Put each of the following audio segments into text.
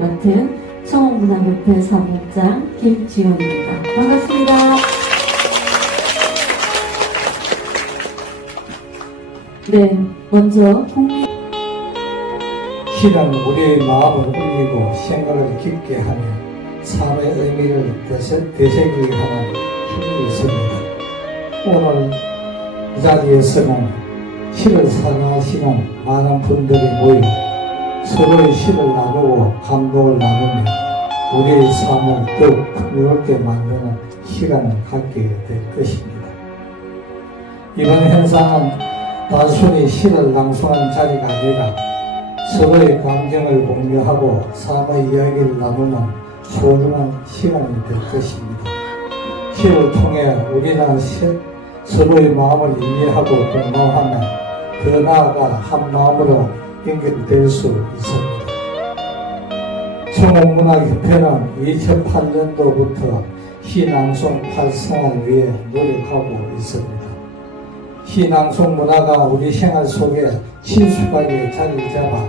맡은 성문화협회 사무장 김지원입니다. 반갑습니다. 네, 먼저 시는 우리의 마음을 울리고 생각을 깊게 하며 삶의 의미를 되새기게 하는 힘이 있습니다. 오늘 이 자리에서는 시를 사랑하시는 많은 분들이 모여 서로의 시를 나누고 감동을 나누며 우리의 삶을 더욱 풍요롭게 만드는 시간을 갖게 될 것입니다. 이번 행사는 단순히 시를 낭송하는 자리가 아니라 서로의 감정을 공유하고 삶의 이야기를 나누는 소중한 시간이 될 것입니다. 시를 통해 우리는 서로의 마음을 이해하고 공감하며 더 나아가 한 마음으로 연결될 수 있습니다. 성문화협회는 2008년도부터 시낭송 활성화를 위해 노력하고 있습니다. 시낭송 문화가 우리 생활 속에 친숙하게 자리 잡아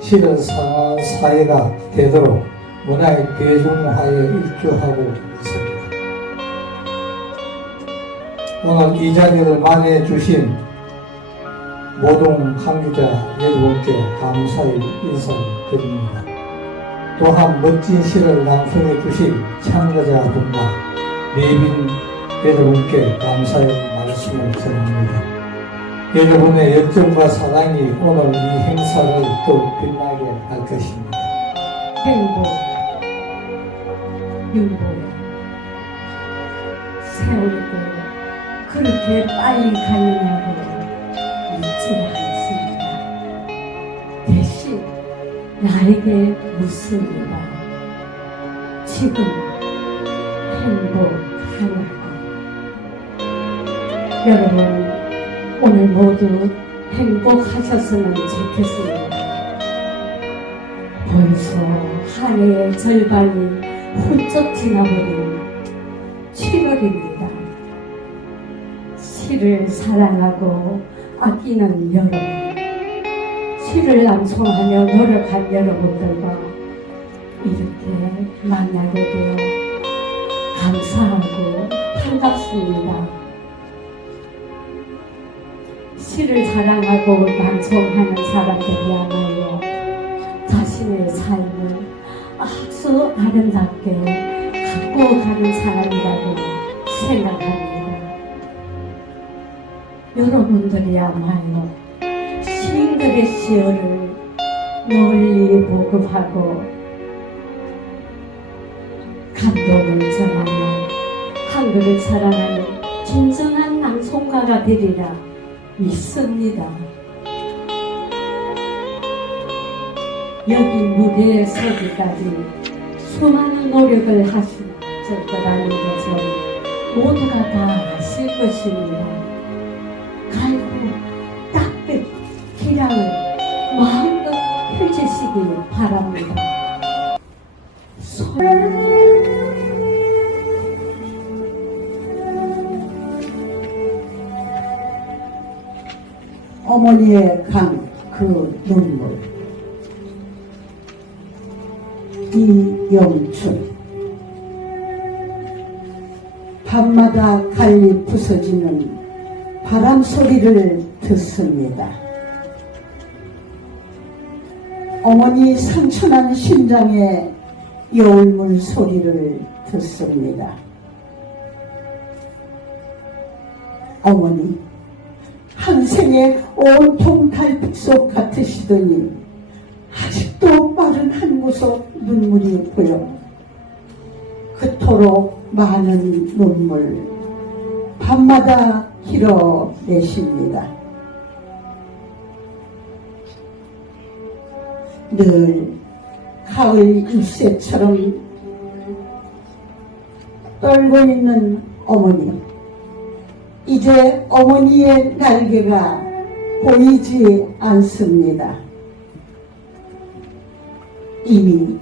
시를 사랑하는 사회가 되도록 문화의 대중화에 일조하고 있습니다. 오늘 이 자리를 마련해 주신 모든 관계자 여러분께 감사의 인사를 드립니다. 또한 멋진 시를 낭송해 주신 참가자분과 내빈 여러분께 감사의 말씀을 드립니다. 여러분의 열정과 사랑이 오늘 이 행사를 더욱 빛나게 할 것입니다. 행복, 윤보야. 세월도 그렇게 빨리 가느냐고 묻지 않습니다. 대신 나에게 묻습니다. 지금 행복하냐고. 여러분, 오늘 모두 행복하셨으면 좋겠습니다. 벌써 한 해의 절반이 훌쩍 지나버린 7월입니다. 시를 사랑하고 아끼는 여러분, 시를 낭송하며 노력한 여러분들과 이렇게 만나게 되어 감사하고 반갑습니다. 시를 사랑하고 낭송하는 사람들이야말로 자신의 삶을 아주 아름답게 갖고 가는 사람이라고 생각합니다. 여러분들이야말로 시인들의 시어를 널리 보급하고 감동을 전하며 한글을 사랑하는 진정한 낭송가가 되리라 믿습니다. 여기 무대에 서기까지 수많은 노력을 하실 거라는 것을 모두가 다 아실 것입니다. 갈고 닦은 기량을 마음껏 펼치시기 바랍니다. 어머니의 간, 그 눈물. 이영춘. 밤마다 갈리 부서지는 바람 소리를 듣습니다. 어머니 상처난 심장의 여울물 소리를 듣습니다. 어머니, 한 생에 온통 달빛 속 같으시더니 아직도 마른 한 구석 눈물이 보여 그토록 많은 눈물 밤마다 길어내십니다. 늘 가을 잎새처럼 떨고 있는 어머니, 이제 어머니의 날개가 보이지 않습니다. 이미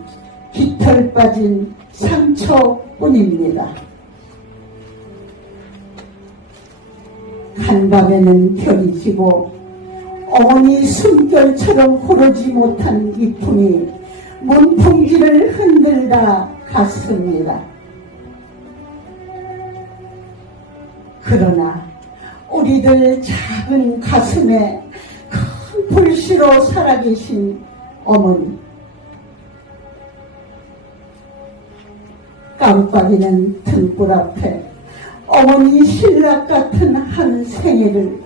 깃털 빠진 상처뿐입니다. 한밤에는 별이 지고 어머니 숨결처럼 고르지 못한 이품이 문풍지를 흔들다 갔습니다. 그러나 우리들 작은 가슴에 큰 불씨로 살아계신 어머니, 깜빡이는 등불 앞에 어머니 신락 같은 한 생애를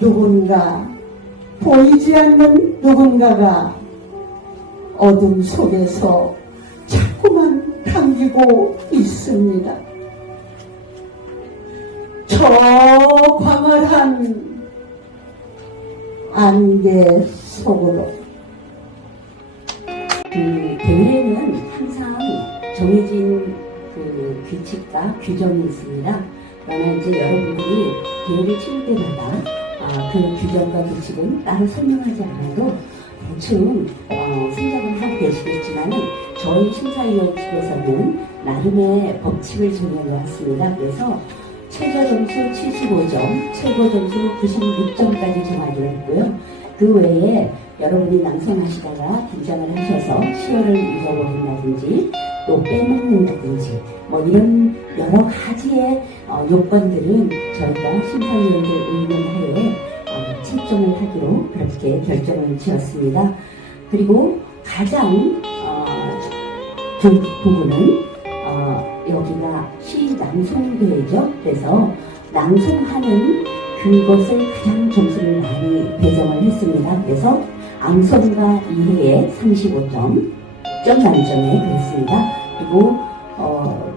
누군가, 보이지 않는 누군가가 어둠 속에서 자꾸만 당기고 있습니다. 저 광활한 안개 속으로. 대회는 항상 정해진 규칙과 규정이 있습니다. 그러나 이제 여러분들이 대회를 치를 때마다 그 규정과 규칙은 따로 설명하지 않아도 대충 생각을 하고 계시겠지만 저희 심사위원 측에서는 나름의 법칙을 정해놓았습니다. 그래서 최저 점수 75점, 최고 점수 96점까지 정하기로 했고요. 그 외에 여러분이 낭송하시다가 긴장을 하셔서 시어를 잊어버린다든지 또 빼먹는다든지 뭐 이런 여러 가지의 요건들은 저희가 심사위원들 의논하에 채점을 하기로 그렇게 결정을 지었습니다. 그리고 가장 부분은 여기가 시 낭송대회죠. 그래서 낭송하는 그것을 가장 점수를 많이 배정을 했습니다. 그래서 암송과 이해에 35점 만점에 그랬습니다. 그리고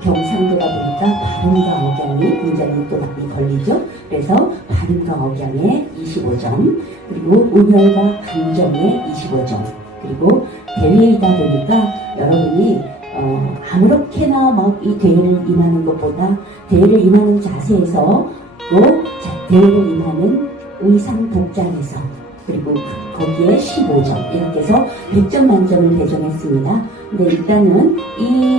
경상도다 보니까 발음과 억양이 굉장히 또 많이 걸리죠. 그래서 발음과 억양에 25점, 그리고 운열과 감정에 25점, 그리고 대회이다 보니까 여러분이 아무렇게나 막 이 대회를 임하는 것보다 대회를 임하는 자세에서 또 대회를 임하는 의상 복장에서 그리고 거기에 15점 이렇게 해서 100점 만점을 배정했습니다. 근데 일단은 이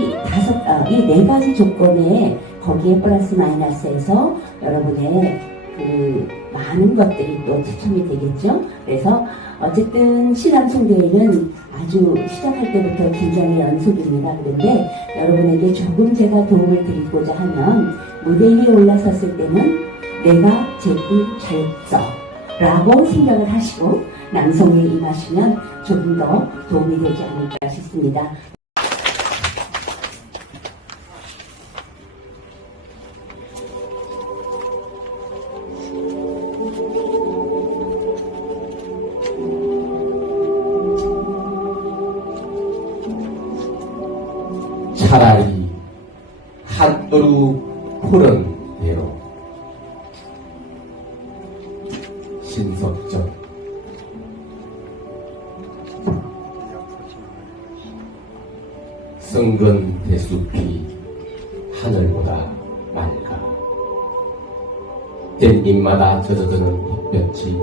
네 가지 조건에 거기에 플러스 마이너스해서 여러분의 그 많은 것들이 또 추첨이 되겠죠. 그래서 어쨌든 시남송대회는 아주 시작할 때부터 긴장의 연속입니다. 그런데 여러분에게 조금 제가 도움을 드리고자 하면 무대 위에 올라섰을 때는 내가 제일 잘했어 라고 생각을 하시고 낭송에 임하시면 조금 더 도움이 되지 않을까 싶습니다. 차라리 한도루 푸른 대로 신석정 성근 대숲이 하늘보다 맑아 댐잎마다 젖어드는 햇볕이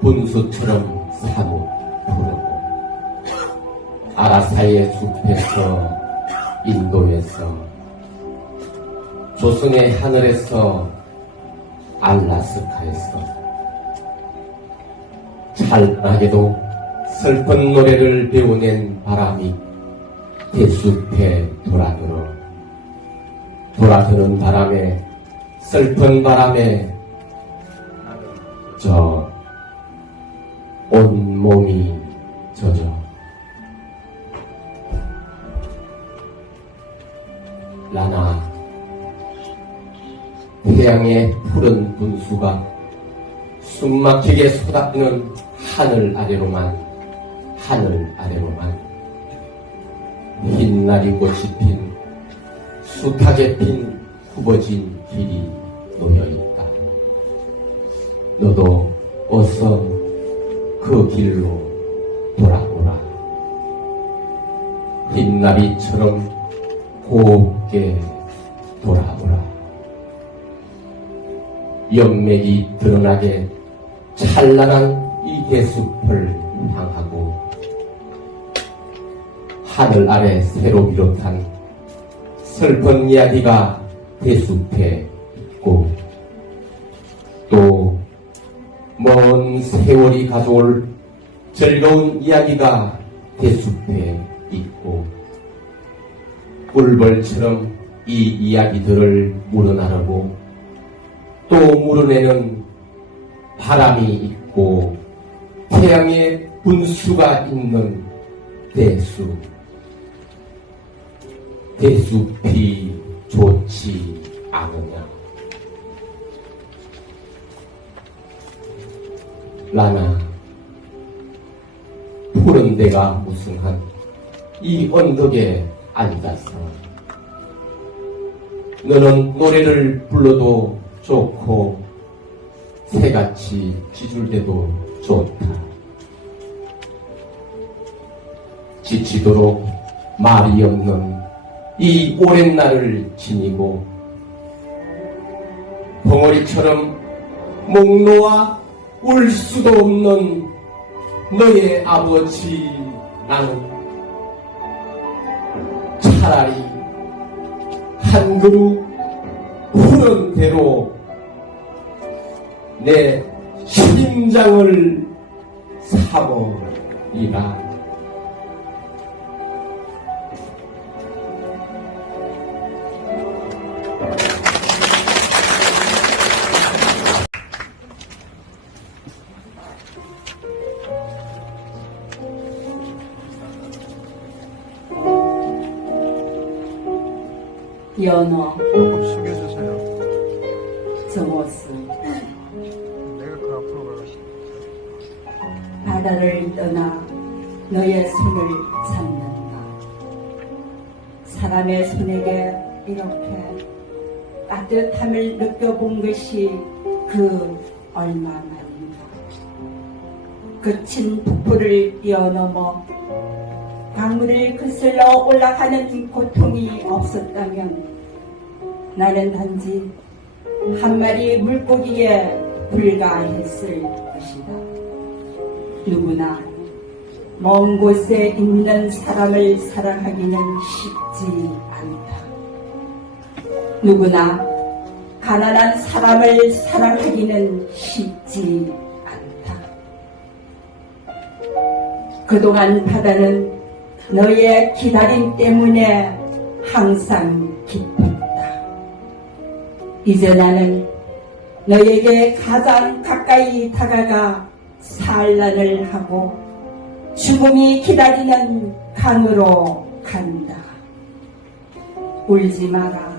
분수처럼 사뭇 푸르고 아라사의 숲에서 인도에서 조승의 하늘에서 알라스카에서 찬란하게도 슬픈 노래를 배워낸 바람이 대숲에 돌아드는 바람에 슬픈 바람에 저 온몸이 젖어 라나 태양의 푸른 분수가 숨막히게 쏟아지는 하늘 아래로만 흰나리 꽃이 핀 숱하게 핀 굽어진 길이 놓여있다. 너도 어서 그 길로 돌아오라. 흰나비처럼 곱게 돌아오라. 연맥이 드러나게 찬란한 이 대숲을 향하고 하늘 아래 새로 비롯한 슬픈 이야기가 대숲에 있고 또 먼 세월이 가져올 즐거운 이야기가 대숲에 있고 꿀벌처럼 이 이야기들을 물어나르고 또 물어내는 바람이 있고 태양의 분수가 있는 대숲. 대숲이 좋지 않으냐. 라나 푸른 데가 무성한 이 언덕에 앉아서 너는 노래를 불러도 좋고 새같이 짖을 때도 좋다. 지치도록 말이 없는 이 오랜 날을 지니고 벙어리처럼 목 놓아 울 수도 없는 너의 아버지 나는 차라리 한 그릇 푸른 대로 내 심장을 사먹으리라. 연어, 조금 숙여주세요. 정호수, 내가 그 앞으로 가겠습니다. 바다를 떠나 너의 손을 잡는다. 사람의 손에게 이렇게 따뜻함을 느껴본 것이 그 얼마만인가. 거친 폭포를 뛰어넘어 강물을 거슬러 올라가는 고통이 없었다면 나는 단지 한 마리 물고기에 불과했을 것이다. 누구나 먼 곳에 있는 사람을 사랑하기는 쉽지 않다. 누구나 가난한 사람을 사랑하기는 쉽지 않다. 그동안 바다는 너의 기다림 때문에 항상 기뻤다. 이제 나는 너에게 가장 가까이 다가가 산란을 하고 죽음이 기다리는 강으로 간다. 울지 마라.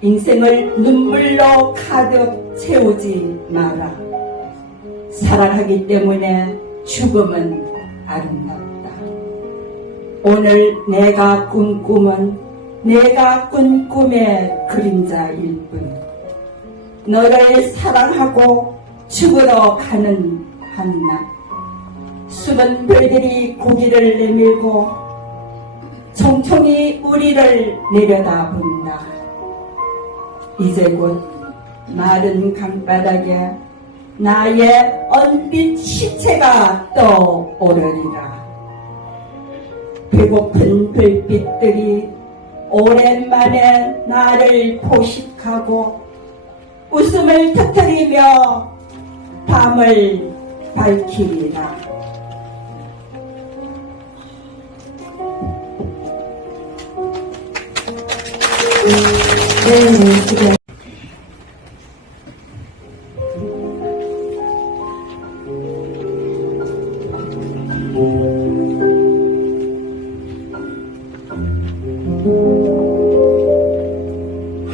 인생을 눈물로 가득 채우지 마라. 사랑하기 때문에 죽음은 아름답다. 오늘 내가 꾼 꿈은 내가 꾼 꿈의 그림자일 뿐. 너를 사랑하고 죽으러 가는 한낮 수많은 별들이 고개를 내밀고 총총히 우리를 내려다본다. 이제 곧 마른 강바닥에 나의 언빛 시체가 떠오르리라. 배고픈 불빛들이 오랜만에 나를 포식하고 웃음을 터뜨리며 밤을 밝히리라. 네,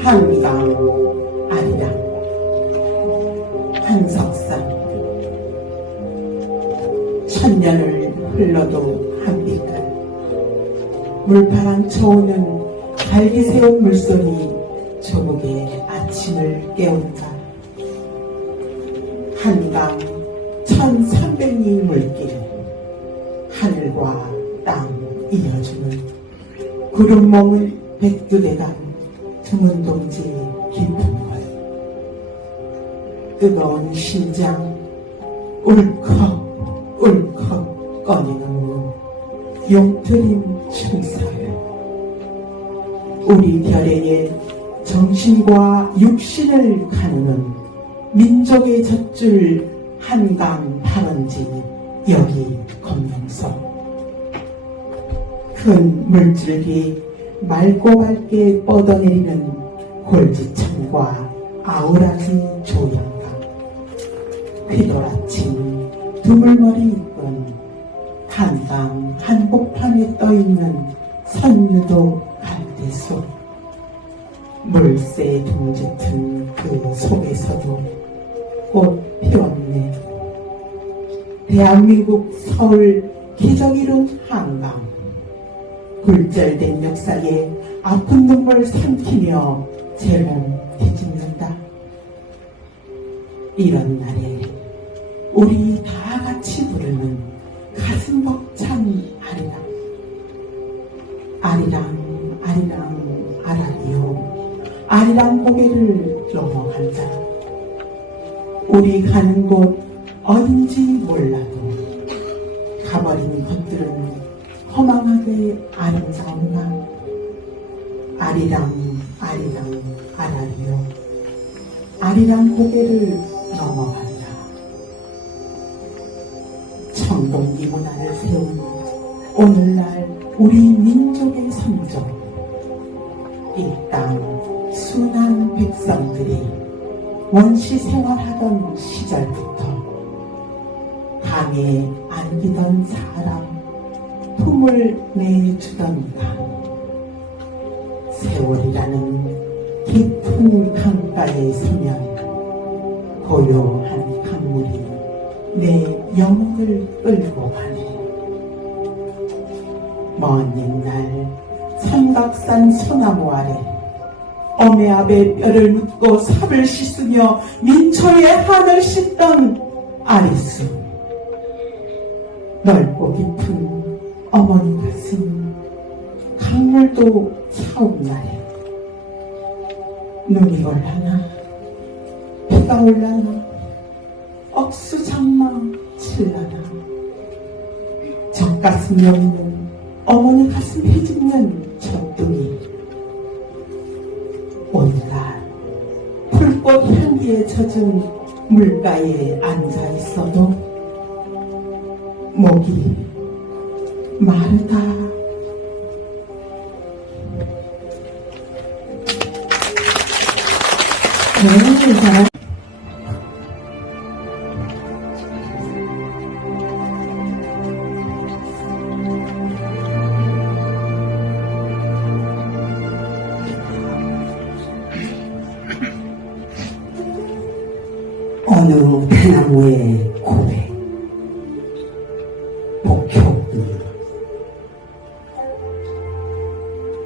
한강 아리랑 한석산 천년을 흘러도 한빛깔 물파랑 쳐오는 갈기새운 물소리 조국의 아침을 깨운다. 한강 1300리 물길 하늘과 땅 이어주는 구름 먹은 백두대간 등운동지 깊은 걸 뜨거운 심장 울컥 울컥 꺼내는 용트림 춤사를 우리 별에게 정신과 육신을 가누는 민족의 젖줄 한강 발원지 여기 검명소 큰 물줄기 맑고 밝게 뻗어내리는 골지천과 아우라지 조양강, 휘돌아친 두물머리 이쁜 한강 한복판에 떠있는 선유도 갈대숲, 물새 둥짓은 그 속에서도 꽃 피웠네. 대한민국 서울 기적 이룬 한강, 굴절된 역사에 아픈 눈물 삼키며 죄를 뒤집는다. 이런 날에 우리 다 같이 부르는 가슴 벅찬 아리랑, 아리랑 아리랑 아라리요, 아리랑 고개를 넘어간다. 우리 가는 곳 어딘지 몰라도 가버린 것들은 허망하게 아름다운가. 아리랑 아리랑 아라리요, 아리랑 고개를 넘어간다. 청동기 문화를 세운 오늘날 우리 민족의 성적, 이 땅 순한 백성들이 원시 생활하던 시절부터 강에 안기던 사람, 품을 내주던 강, 세월이라는 깊은 강가에 서면 고요한 강물이 내 영혼을 끌고 가네. 먼 옛날 삼각산 소나무 아래 어메압의 뼈를 묻고 삽을 씻으며 민초의 한을 씻던 아리수, 넓고 깊은 어머니 가슴, 강물도 차온 날에 눈이 올라나 비가 올라나 억수장마 칠라나 젖가슴 여미는 어머니 가슴 헤집는 젖둥이, 오늘날 풀꽃 향기에 젖은 물가에 앉아 있어도 목이 마르다. 네, 어느 대나무의 고백, 목표들,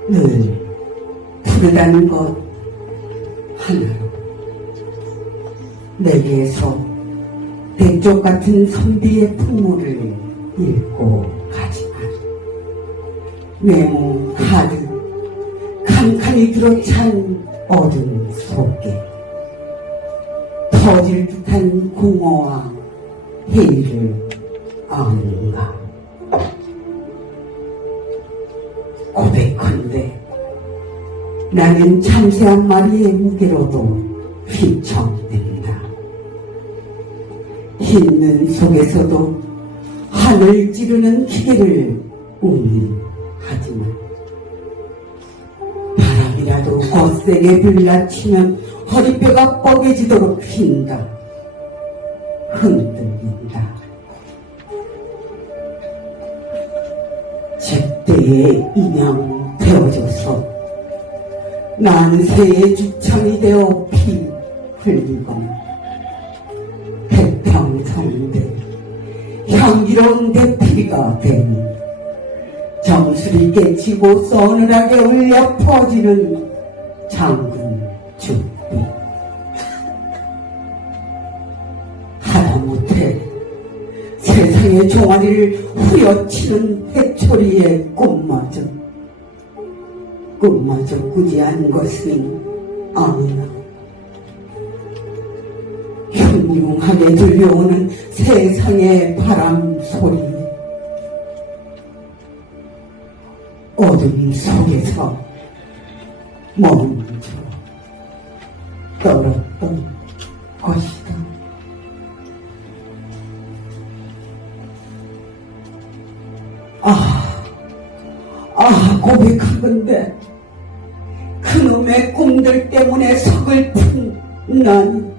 늘 푸르다는 것 하나로 내게서 대쪽 같은 선비의 풍물을 읽고 가지만 내 몸 가득 칸칸이 들어찬 어둠 속에 터질 듯한 공허와 해이를 아는가. 고백컨대 나는 참새 한 마리의 무게로도 휘청된다. 흰 눈 속에서도 하늘 찌르는 기계를 운하지만 바람이라도 거세게 불나치면 허리뼈가 뻐개지도록 휜다. 흔들린다. 제때의 인양 되어줘서 난 새의 주창이 되어 피 흘리고 백평성대 향기로운 대피가 되니 정수리 깨치고 서늘하게 울려 퍼지는 장군 죽비. 하다못해 세상의 종아리를 후려치는 해초리의 꿈마저 꾸지 않은 것은 아니나 흉흉하게 들려오는 세상의 바람 소리, 어둠 속에서 먼저 떨었던 것이다. 고백하건대 그놈의 꿈들 때문에 서글픈 난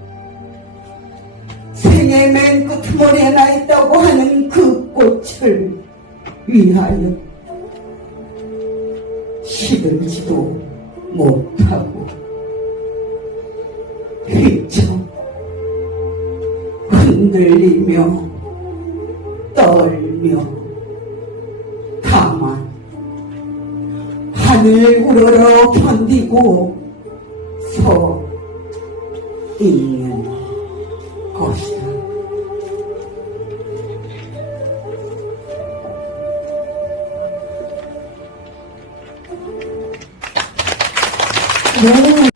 생의 맨 끝머리에 나 있다고 하는 그 꽃을 위하여 시들지도 못하고 휘청 흔들리며 떨며 다만 하늘 우러러 견디고 서 있는 것이다. 네.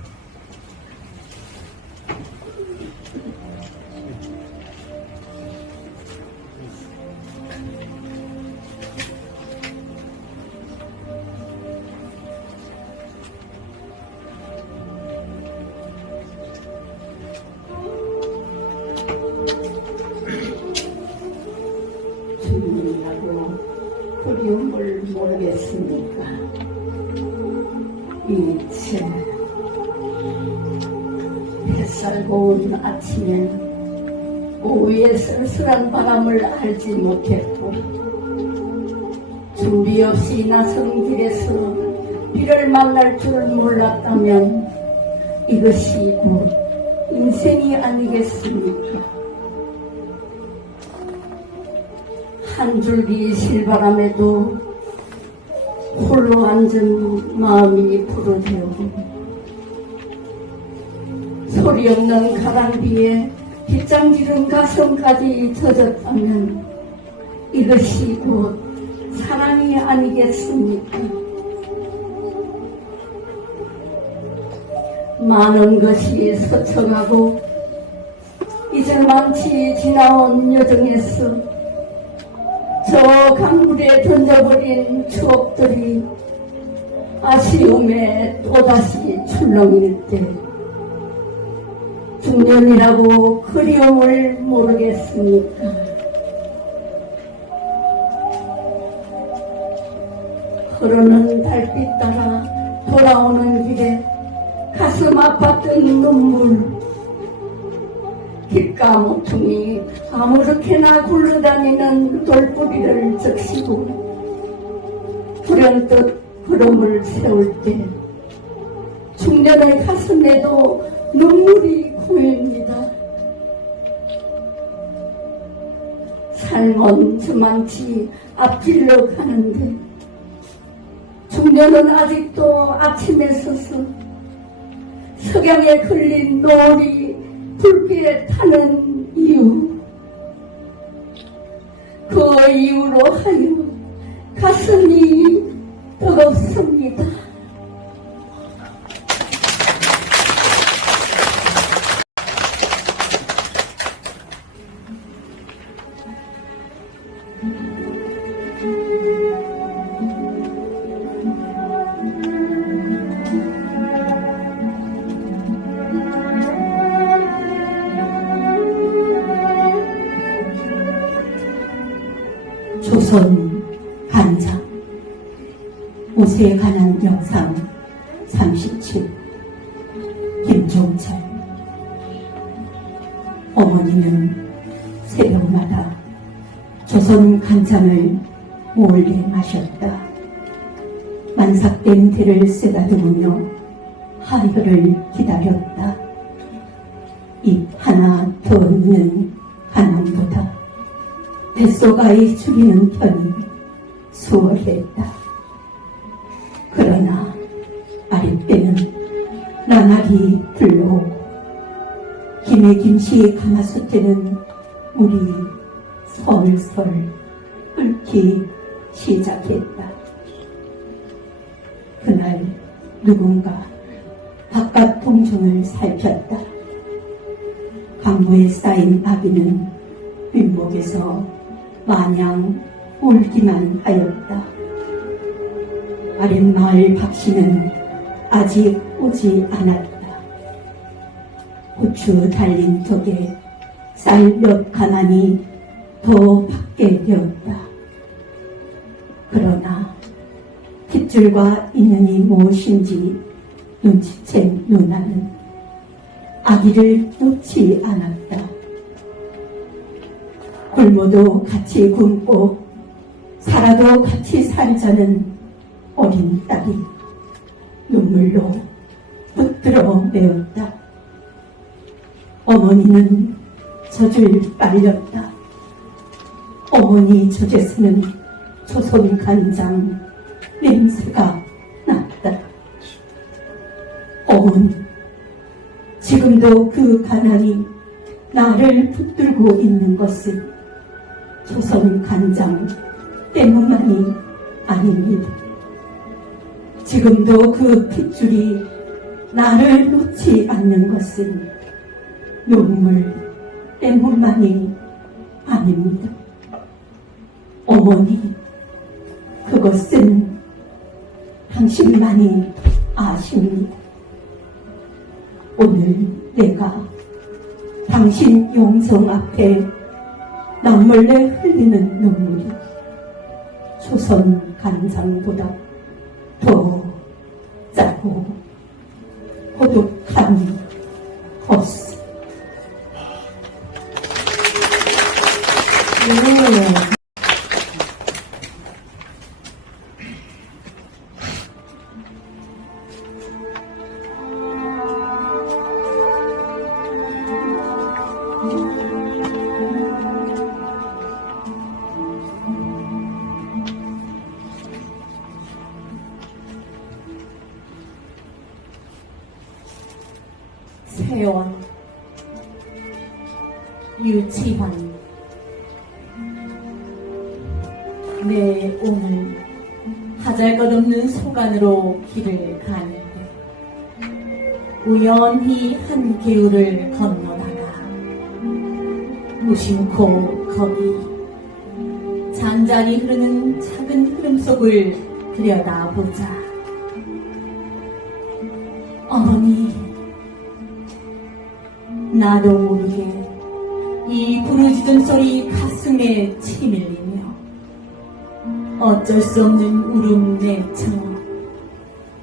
주님이라고 그리움을 모르겠습니까? 이제 햇살 고운 아침엔 오후에 쓸쓸한 바람을 알지 못했고 준비 없이 나선 길에서 비를 만날 줄 몰랐다면 이것이 곧 인생이 아니겠습니까? 한 줄기 실바람에도 홀로 앉은 마음이 부르되고 소리 없는 가랑비에 빗장지른 가슴까지 젖었다면 이것이 곧 사랑이 아니겠습니까? 많은 것이 스쳐가고 이제 많지 지나온 여정에서 저 강물에 던져버린 추억들이 아쉬움에 또다시 출렁일 때 중년이라고 그리움을 모르겠습니까? 흐르는 달빛 따라 돌아오는 길에 가슴 아팠던 눈물 길가 모퉁이 아무렇게나 굴러다니는 돌뿌리를 적시고 불현듯 걸음을 세울 때 중년의 가슴에도 눈물이 고입니다. 삶은 저만치 앞질러 가는데 중년은 아직도 아침에 서서 석양에 걸린 노을이 불빛에 타는 이유, 그 이유로 하여 가슴이 뜨겁습니다. 조선 간장 옷에 관한 영상 37 김종철. 어머니는 새벽마다 조선 간장을 몰래 마셨다. 만삭된 대를 쓰다듬으며 하혈을 기다렸다. 입 하나 더 있는 가난보다 뱃속아이 죽이는 편이 수월했다. 그러나 아랫배는 나날이 불러오고 김의 김씨 가마솥에는 물이 설설 끓기 시작했다. 그날 누군가 바깥 동정을 살폈다. 강무에 쌓인 아기는 윗목에서 마냥 울기만 하였다. 아랫마을 박씨는 아직 오지 않았다. 고추 달린 덕에 쌀 몇 가마니 더 받게 되었다. 그러나 핏줄과 인연이 무엇인지 눈치챈 누나는 아기를 놓지 않았다. 굶어도 같이 굶고 살아도 같이 살자는 어린 딸이 눈물로 붙들어 내었다. 어머니는 젖을 빨렸다. 어머니 젖에서는 조선 간장 냄새가 났다. 어머니, 지금도 그 가난이 나를 붙들고 있는 것은 조선 간장 때문만이 아닙니다. 지금도 그 핏줄이 나를 놓지 않는 것은 눈물 때문만이 아닙니다. 어머니, 그것은 당신만이 아십니다. 오늘 내가 당신 용성 앞에 남몰래 흘리는 눈물이 조선 간장보다 더 짜고 고독한 것을. 세원, 유치환, 내 오늘 하잘것없는 소간으로 길을 가는데 우연히 한 개울을 건너다가 무심코 거기 잔잔히 흐르는 작은 흐름 속을 들여다보자. 어머니, 나도 모르게 이 부르짖은 소리 가슴에 치밀리며 어쩔 수 없는 울음 내쳐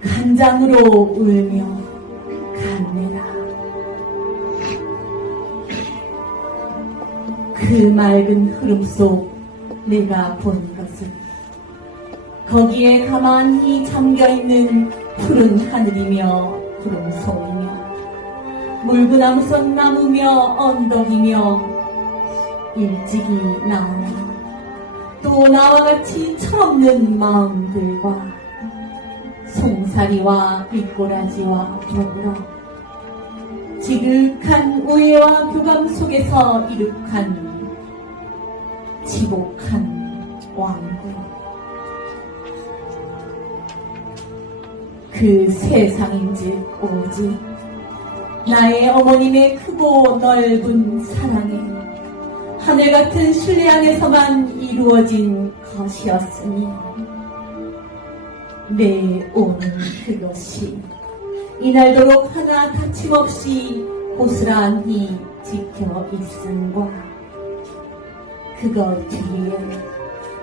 간장으로 울며 갔네라. 그 맑은 흐름 속 내가 본 것은 거기에 가만히 잠겨있는 푸른 하늘이며 구름 속이며 물구나무선 나무며 언덕이며 일찍이 나오나 또 나와 같이 철없는 마음들과 송사리와 윗꼬라지와 더불어 지극한 우애와 교감 속에서 이룩한 지복한 왕국. 그 세상인즉 오직 나의 어머님의 크고 넓은 사랑에 하늘같은 신뢰 안에서만 이루어진 것이었으니 내 오는 그것이 이날도록 하나 다침없이 고스란히 지켜 있음과 그것 뒤에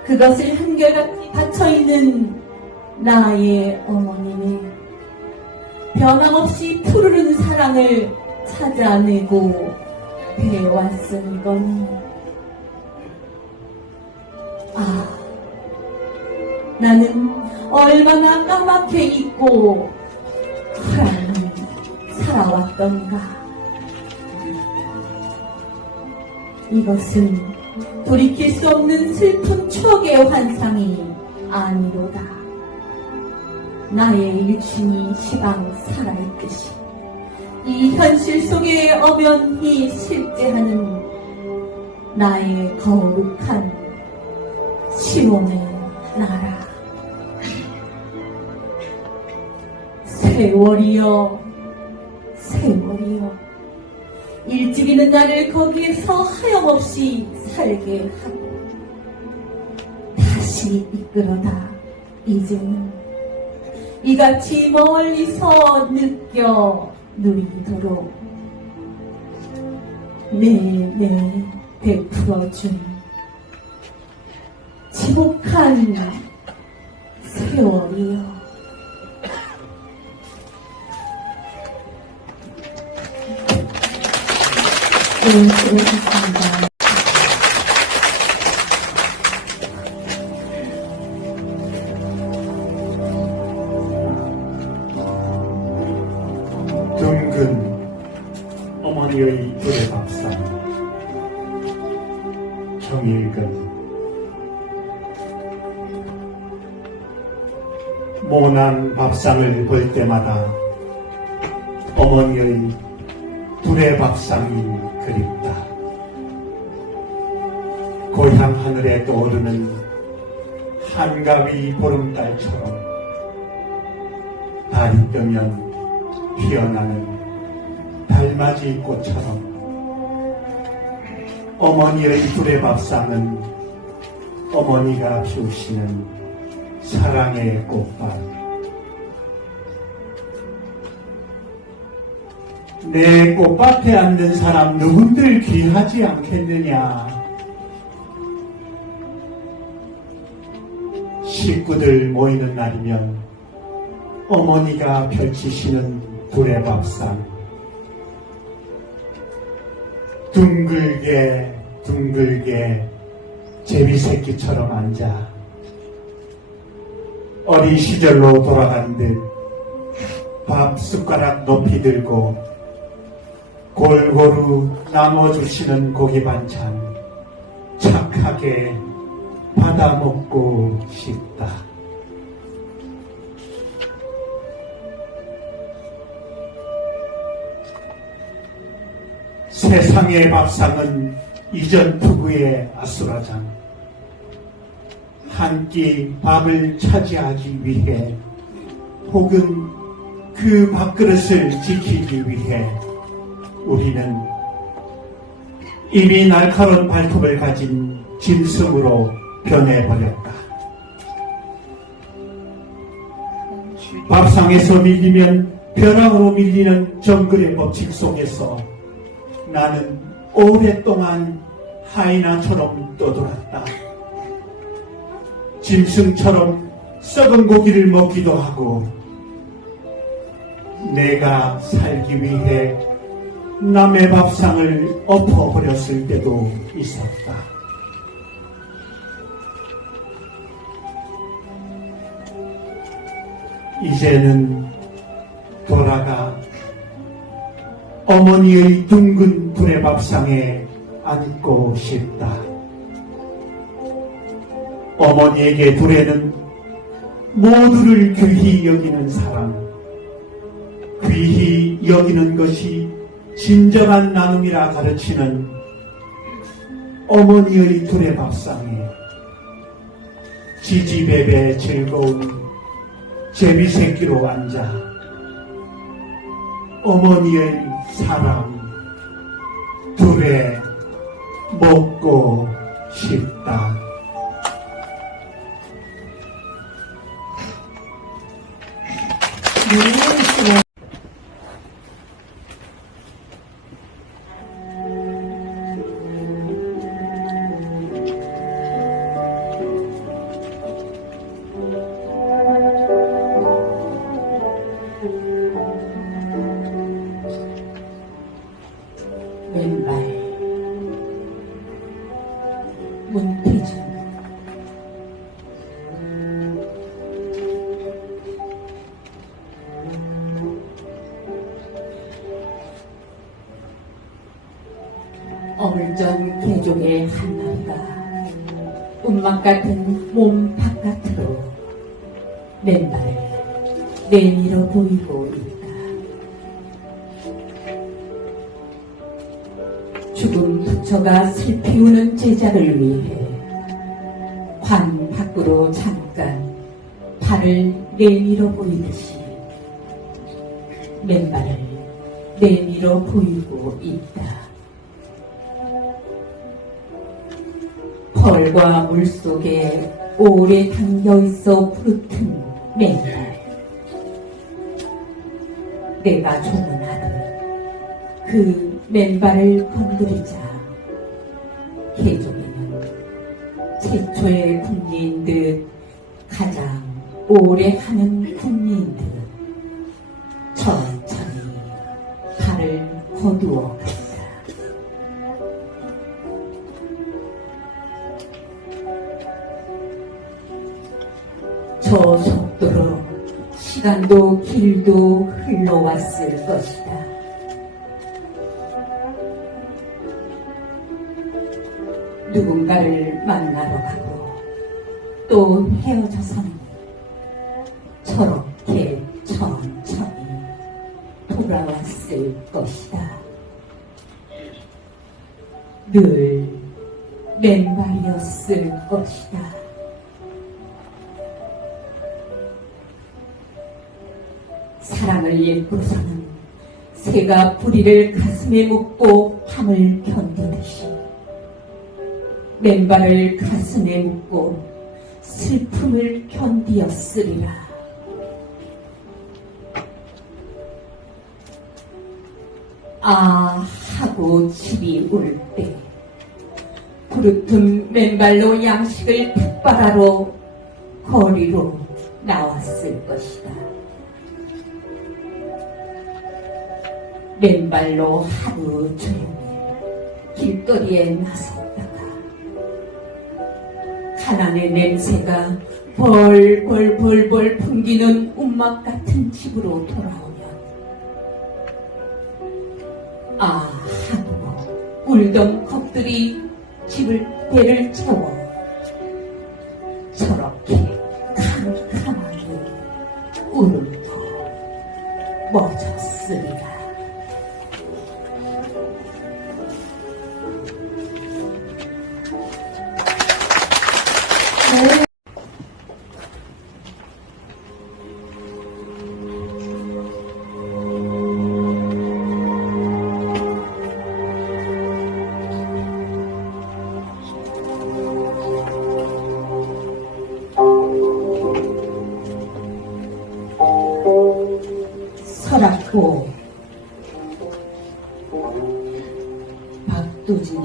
그것을 한결같이 닫혀있는 나의 어머님의 변함없이 푸르른 사랑을 찾아내고 배웠으니거니 나는 얼마나 까맣게 잊고 허란히 살아왔던가. 이것은 돌이킬 수 없는 슬픈 추억의 환상이 아니로다. 나의 육신이 시방 살아있듯이 이 현실 속에 엄연히 실제하는 나의 거룩한 시몬의 나라. 세월이여, 세월이여, 일찍이는 나를 거기에서 하염없이 살게 하고 다시 이끌어다 이제는 이같이 멀리서 느껴 누리도록 내내 베풀어준 지복한 세월이여. 수고하셨습니다. 둥근 어머니의 둘의 밥상 정일근 모난 밥상을 볼 때마다 어머니의 둘의 밥상이 그립다. 고향 하늘에 떠오르는 한가위 보름달처럼 달이 뜨면 피어나는 달맞이 꽃처럼 어머니의 둘의 밥상은 어머니가 피우시는 사랑의 꽃밭. 내 꽃밭에 앉는 사람 누군들 귀하지 않겠느냐. 식구들 모이는 날이면 어머니가 펼치시는 둘의 밥상. 둥글게 둥글게 제비새끼처럼 앉아 어린 시절로 돌아간 듯 밥 숟가락 높이 들고 골고루 나눠주시는 고기 반찬 착하게 받아 먹고 싶다. 세상의 밥상은 이전 투구의 아수라장. 한 끼 밥을 차지하기 위해 혹은 그 밥그릇을 지키기 위해 우리는 이미 날카로운 발톱을 가진 짐승으로 변해버렸다. 밥상에서 밀리면 벼랑으로 밀리는 정글의 법칙 속에서 나는 오랫동안 하이나처럼 떠돌았다. 짐승처럼 썩은 고기를 먹기도 하고 내가 살기 위해 남의 밥상을 엎어버렸을 때도 있었다. 이제는 돌아가 어머니의 둥근 둘의 밥상에 앉고 싶다. 어머니에게 둘에는 모두를 귀히 여기는 사람, 귀히 여기는 것이 진정한 나눔이라 가르치는 어머니의 둘의 밥상에 지지배배 즐거운 제비새끼로 앉아 어머니의 사랑 둘에 먹고 싶다. 왼발 문태준 어물전 개족의 한 마리가 운막 같은 몸 바깥으로 맨발을 내밀어 보이고 있다. 죽은 부처가 슬피 우는 제자를 위해 관 밖으로 잠깐 발을 내밀어 보이듯이 맨발을 내밀어 보이고 있다. 벌과 물속에 오래 담겨있어 푸릇한 맨발. 내가 조문하듯 그 맨발을 건드리자 개종이는 최초의 국리인 듯 가장 오래 하는 국리인 듯 천천히 발을 거두어 간다. 저 속도로 시간도 길도 흘러왔을 것이다. 누군가를 만나러 가고 또 헤어져서는 저렇게 천천히 돌아왔을 것이다. 늘 맨발이었을 것이다. 사랑을 잃고서는 새가 뿌리를 가슴에 묻고 밤을 견디듯이 맨발을 가슴에 묻고 슬픔을 견디었으리라. 아 하고 집이 올 때 부르튼 맨발로 양식을 탁발하러 거리로 나왔을 것이다. 맨발로 하루 종일 길거리에 나섰다가 가난의 냄새가 벌벌 풍기는 움막 같은 집으로 돌아오면 아 하고 울던 겁들이 배를 채워 저렇게 캄캄하게 울고 멎었으리라. 설악고 박두진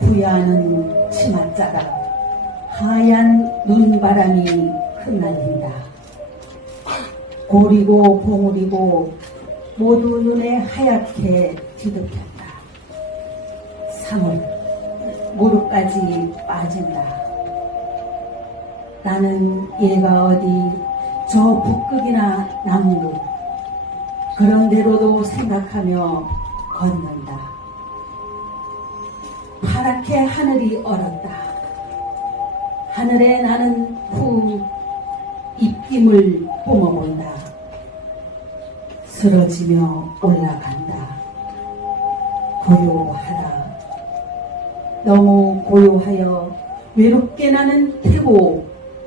부야하는 치맛자락 하얀 눈바람이 흩날린다. 고리고 봉우리고 모두 눈에 하얗게 뒤덮였다. 3월 무릎까지 빠진다. 나는 얘가 어디 저 북극이나 남극 그런 데로도 생각하며 걷는다. 파랗게 하늘이 얼었다. 하늘에 나는 후 입김을 뿜어본다. 쓰러지며 올라간다. 고요하다. 너무 고요하여 외롭게 나는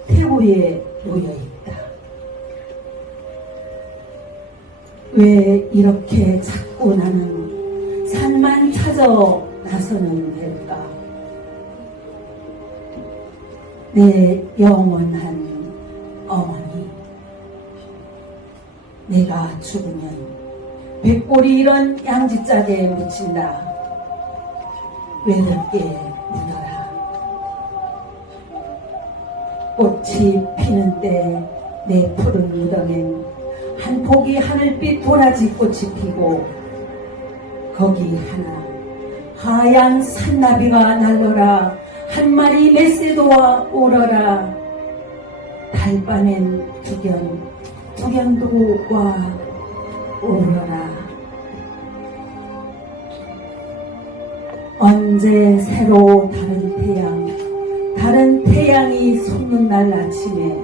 태고에 놓여있다. 왜 이렇게 자꾸 나는 산만 찾아 나서는 걸까? 내 영원한 어머니, 내가 죽으면 백골이 이런 양지짝에 묻힌다. 외롭게 묻어라. 꽃이 피는 때 내 푸른 무덤엔 한 포기 하늘빛 도라지 꽃이 피고 거기 하나 하얀 산나비가 날러라. 한 마리 메세도와 오러라. 달밤엔 두견도 와 오러라. 언제 새로 다른 태양이 솟는 날 아침에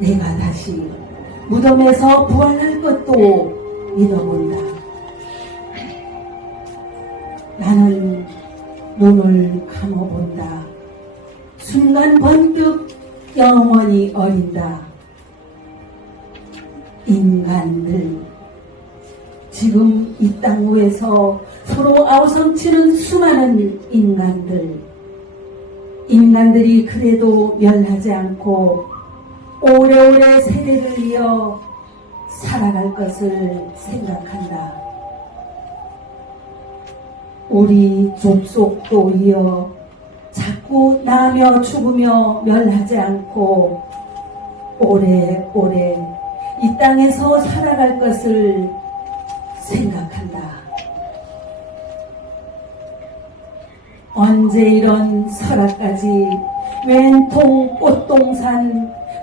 내가 다시 무덤에서 부활할 것도 믿어본다. 나는 눈을 감아본다. 순간 번뜩 영원히 어린다. 인간들, 지금 이 땅 위에서 서로 아우성치는 수많은 인간들이 그래도 멸하지 않고 오래오래 세대를 이어 살아갈 것을 생각한다. 우리 족속도 이어 자꾸 나며 죽으며 멸하지 않고 오래오래 이 땅에서 살아갈 것을 생각한다. 언제 이런 설악까지 왼통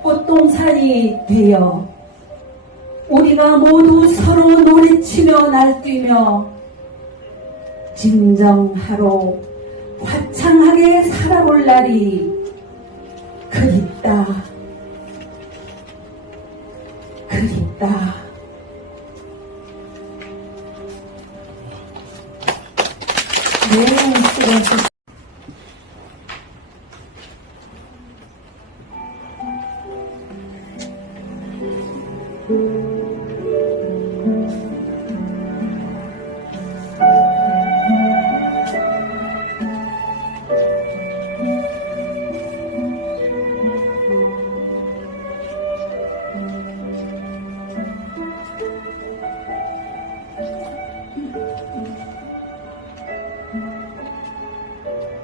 꽃동산이 되어 우리가 모두 서로 노래치며 날뛰며 진정하러 화창하게 살아볼 날이 그립다. 네, 수고하셨습니다.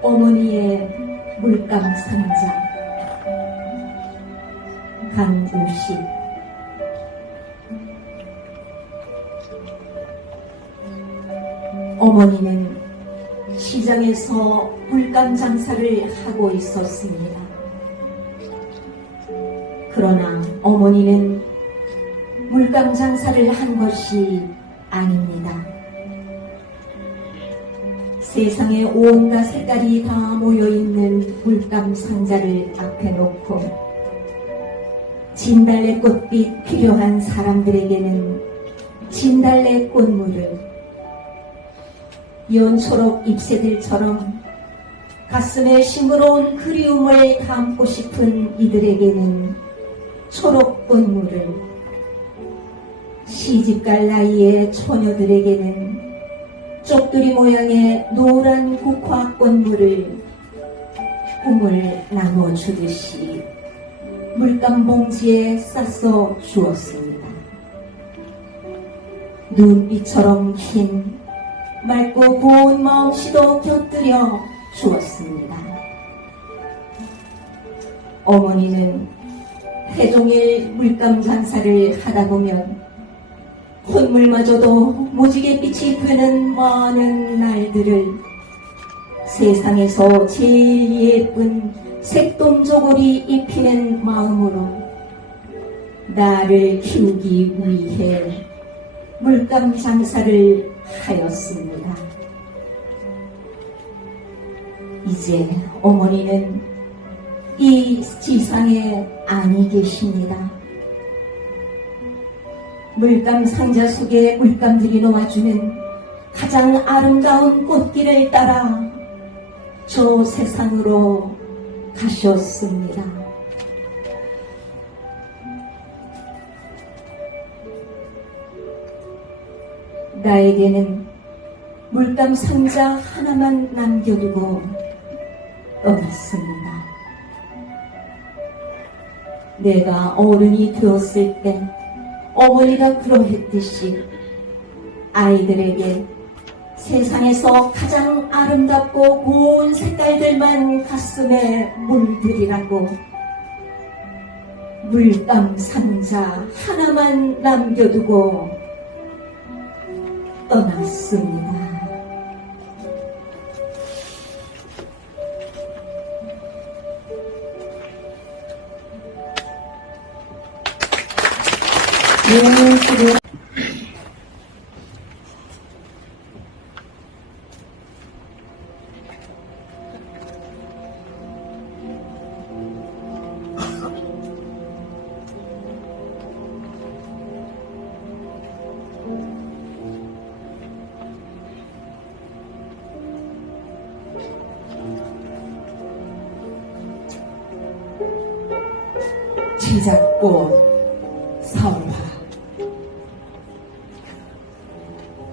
어머니의 물감 상자 강우식. 어머니는 시장에서 물감 장사를 하고 있었습니다. 그러나 어머니는 물감 장사를 한 것이 아닙니다. 세상에 온갖 색깔이 다 모여있는 물감 상자를 앞에 놓고 진달래 꽃빛 필요한 사람들에게는 진달래 꽃물을, 연초록 잎새들처럼 가슴에 싱그러운 그리움을 담고 싶은 이들에게는 초록 꽃물을, 시집갈 나이의 처녀들에게는 쪽두리 모양의 노란 국화꽃물을 꿈을 나눠주듯이 물감 봉지에 싸서 주었습니다. 눈빛처럼 흰 맑고 고운 마음씨도 곁들여 주었습니다. 어머니는 하루종일 물감 장사를 하다 보면 콧물마저도 무지개 빛이 되는 많은 날들을 세상에서 제일 예쁜 색동저고리 입히는 마음으로 나를 키우기 위해 물감 장사를 하였습니다. 이제 어머니는 이 지상에 아니 계십니다. 물감 상자 속에 물감들이 놓아주는 가장 아름다운 꽃길을 따라 저 세상으로 가셨습니다. 나에게는 물감 상자 하나만 남겨두고 떠났습니다. 내가 어른이 되었을 때 어머니가 그러했듯이 아이들에게 세상에서 가장 아름답고 고운 색깔들만 가슴에 물들이라고 물감 상자 하나만 남겨두고 떠났습니다. 네, 치자꽃, 설화,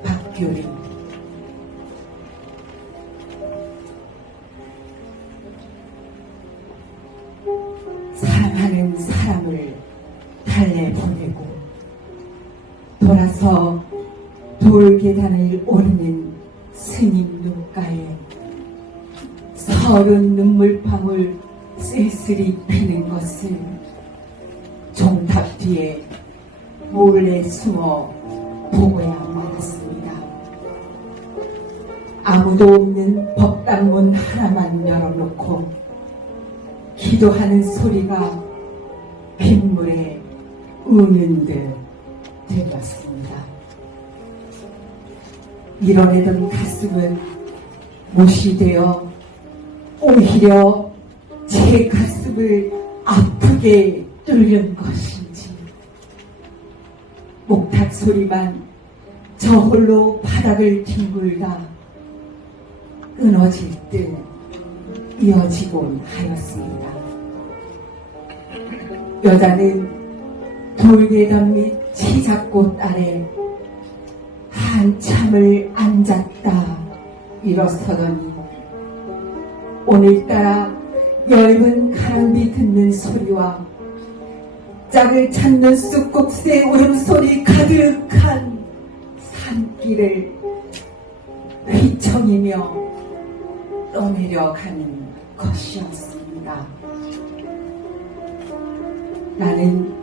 박규린. 사랑하는 사람을 달래보내고 돌아서 돌계단을 오르는 스님 눈가에 서른 눈물방울 쓸쓸히 피는 것을 종탑 뒤에 몰래 숨어 보고야 말았습니다. 아무도 없는 법당문 하나만 열어놓고 기도하는 소리가 빗물에 우는 듯 들렸습니다. 밀어내던 가슴은 못이 되어 오히려 제 가슴을 아프게 뚫는 것인지 목탁 소리만 저홀로 바닥을 뒹굴다 끊어질 듯 이어지곤 하였습니다. 여자는 돌계단 밑 치자꽃 아래 한참을 앉았다 일어서더니 오늘따라 엷은 가랑비 듣는 소리와 짝을 찾는 쑥국새 울음소리 가득한 산길을 휘청이며 떠내려가는 것이었습니다. 나는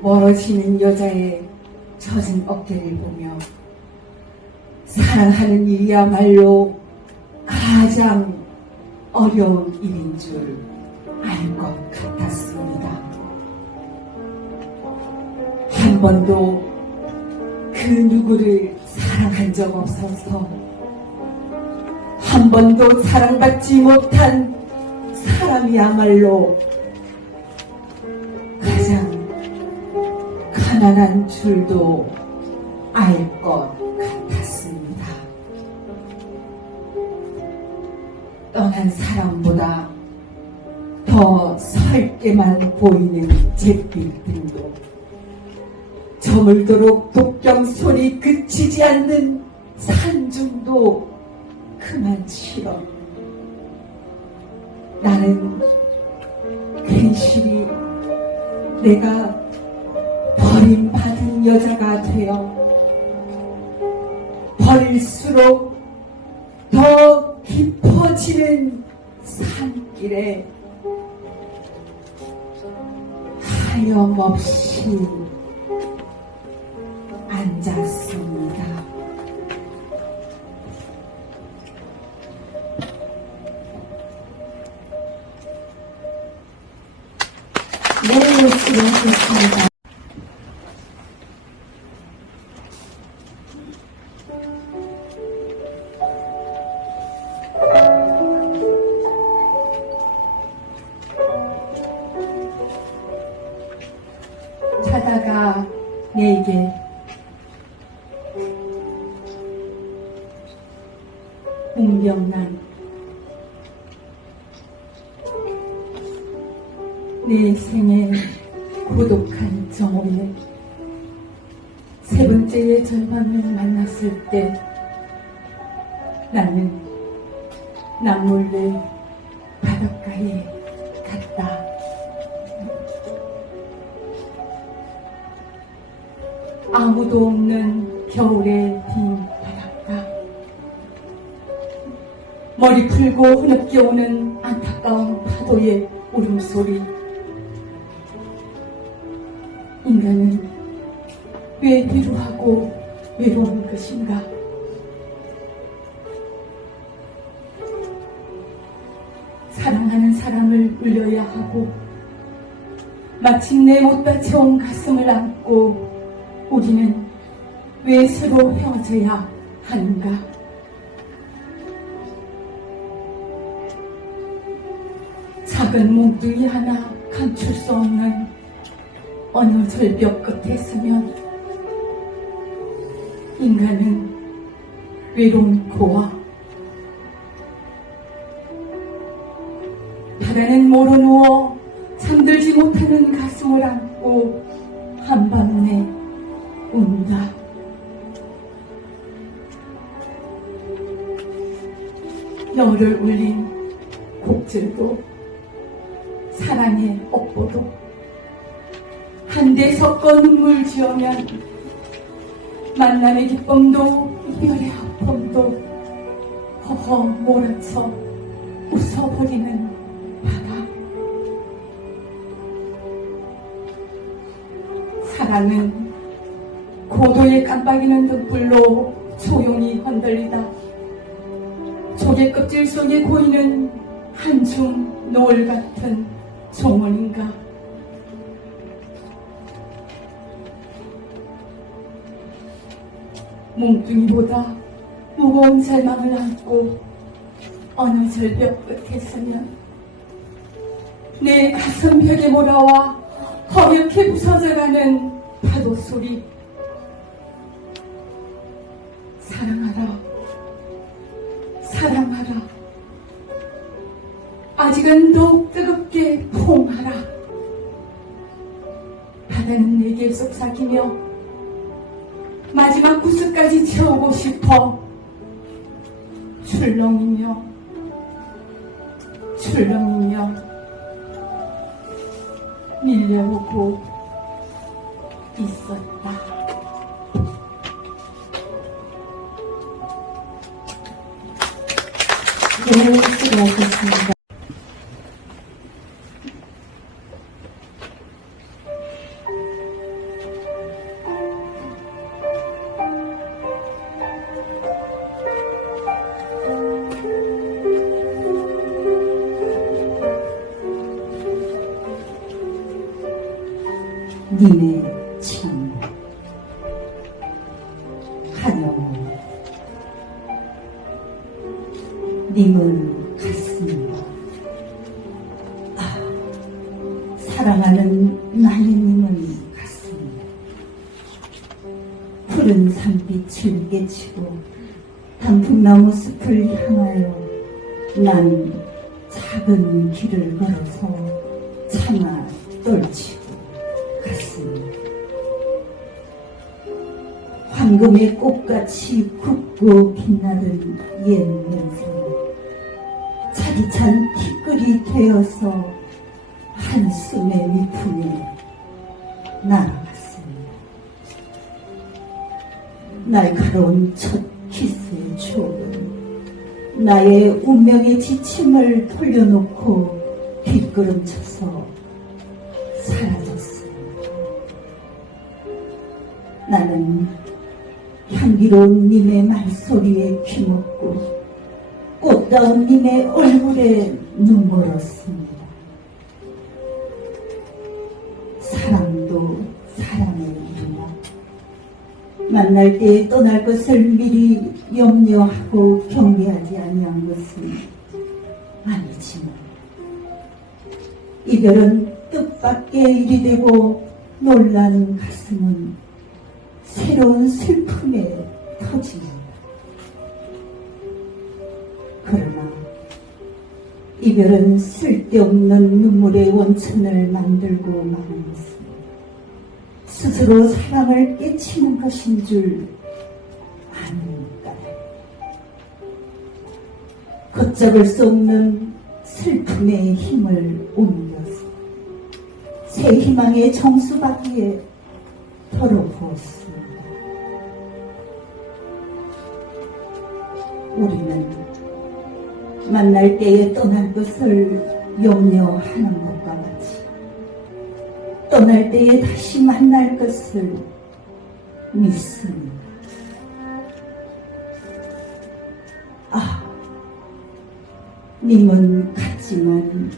멀어지는 여자의 젖은 어깨를 보며 사랑하는 일이야말로 가장 어려운 일인 줄 알 것 같았습니다. 한 번도 그 누구를 사랑한 적 없어서 한 번도 사랑받지 못한 사람이야말로 가장 가난한 줄도 알 것 같았습니다. 떠난 사람보다 더 설게만 보이는 잿빛 등도 저물도록 독경 소리 그치지 않는 산중도 그만 싫어. 나는 괜시리 내가 버림받은 여자가 되어 버릴수록 더 깊어지는 산길에 하염없이 앉았습니다. 네, 수고하셨습니다. 자다가 내게 운명난 내 생의 고독한 정오에 세 번째의 절반을 만났을 때 나는 남몰래 바닷가에 갔다. 아무도 없는 겨울의 빈 바닷가. 머리 풀고 흐느껴 오는 안타까운 파도의 울음소리. 인간은 왜 비루하고 외로운 것인가? 사랑하는 사람을 울려야 하고 마침내 못 받쳐온 가슴을 안고 우리는 왜 서로 헤어져야 하는가? 작은 몽둥이 하나 감출 수 없는 어느 절벽 끝에 서면 인간은 외로운 고와 바다는 모로 누워 잠들지 못하는 가슴을 안고 한밤내 운다. 너를 울린 곡절도 사랑의 옥보도 한데 섞어 눈물 지으면 만남의 기쁨도 이별의 아픔도 허허 몰아쳐 웃어버리는 바다. 사랑은 고도에 깜빡이는 등불로 조용히 흔들리다 조개 껍질 속에 고이는 한중 노을 같은 종원인가. 몽둥이보다 무거운 절망을 안고 어느 절벽 끝에 서면 내 가슴 벽에 몰아와 허옇게 부서져가는 파도 소리. 사랑하라, 사랑하라. 아직은 더욱 뜨겁게 포옹하라. 바다는 내게 속삭이며 마지막 구슬까지 채우고 싶어. 출렁이며 밀려오고 있었다. 네, 수고하셨습니다. 님의 참 한영우 님은 같습니다. 사랑하는 나의 님은 같습니다. 푸른 산빛을 깨치고 단풍나무 숲을 향하여 난 작은 길을 걸어서 차마 떨치고 갔습니다. 황금의 꽃같이 굽고 빛나던 옛 명생, 차디찬 티끌이 되어서 한숨의 미풍에 날아갔습니다. 날카로운 첫 키스의 추억은 나의 운명의 지침을 돌려놓고 뒷걸음쳐서 사라졌습니다. 나는 향기로운 님의 말소리에 귀먹고 꽃다운 님의 얼굴에 눈멀었습니다. 사랑도 사랑의 이루나 만날 때 떠날 것을 미리 염려하고 경계하지 아니한 것은 아니지만 이별은 뜻밖의 일이 되고 놀란 가슴은 새로운 슬픔에 터집니다. 그러나 이별은 쓸데없는 눈물의 원천을 만들고 마는 것은 스스로 사랑을 깨치는 것인 줄 아닙니까? 걷잡을 수 없는 슬픔의 힘을 옮겨서 새 희망의 정수바퀴에 털어부었습니다. 우리는 만날 때에 떠날 것을 염려하는 것과 같이 떠날 때에 다시 만날 것을 믿습니다. 님은 같지만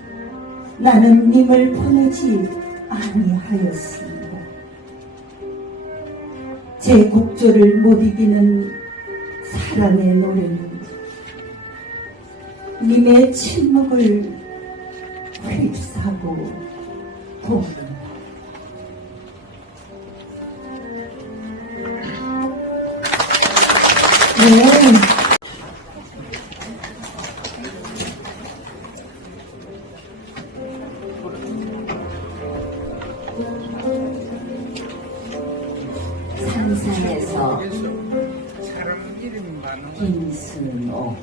나는 님을 보내지 아니하였습니다. 제 곡조를 못 이기는 사랑의 노래는 님의 침묵을 휩싸고 돕니다. 네. 상상에서 사람 이름이 많은 김순옥.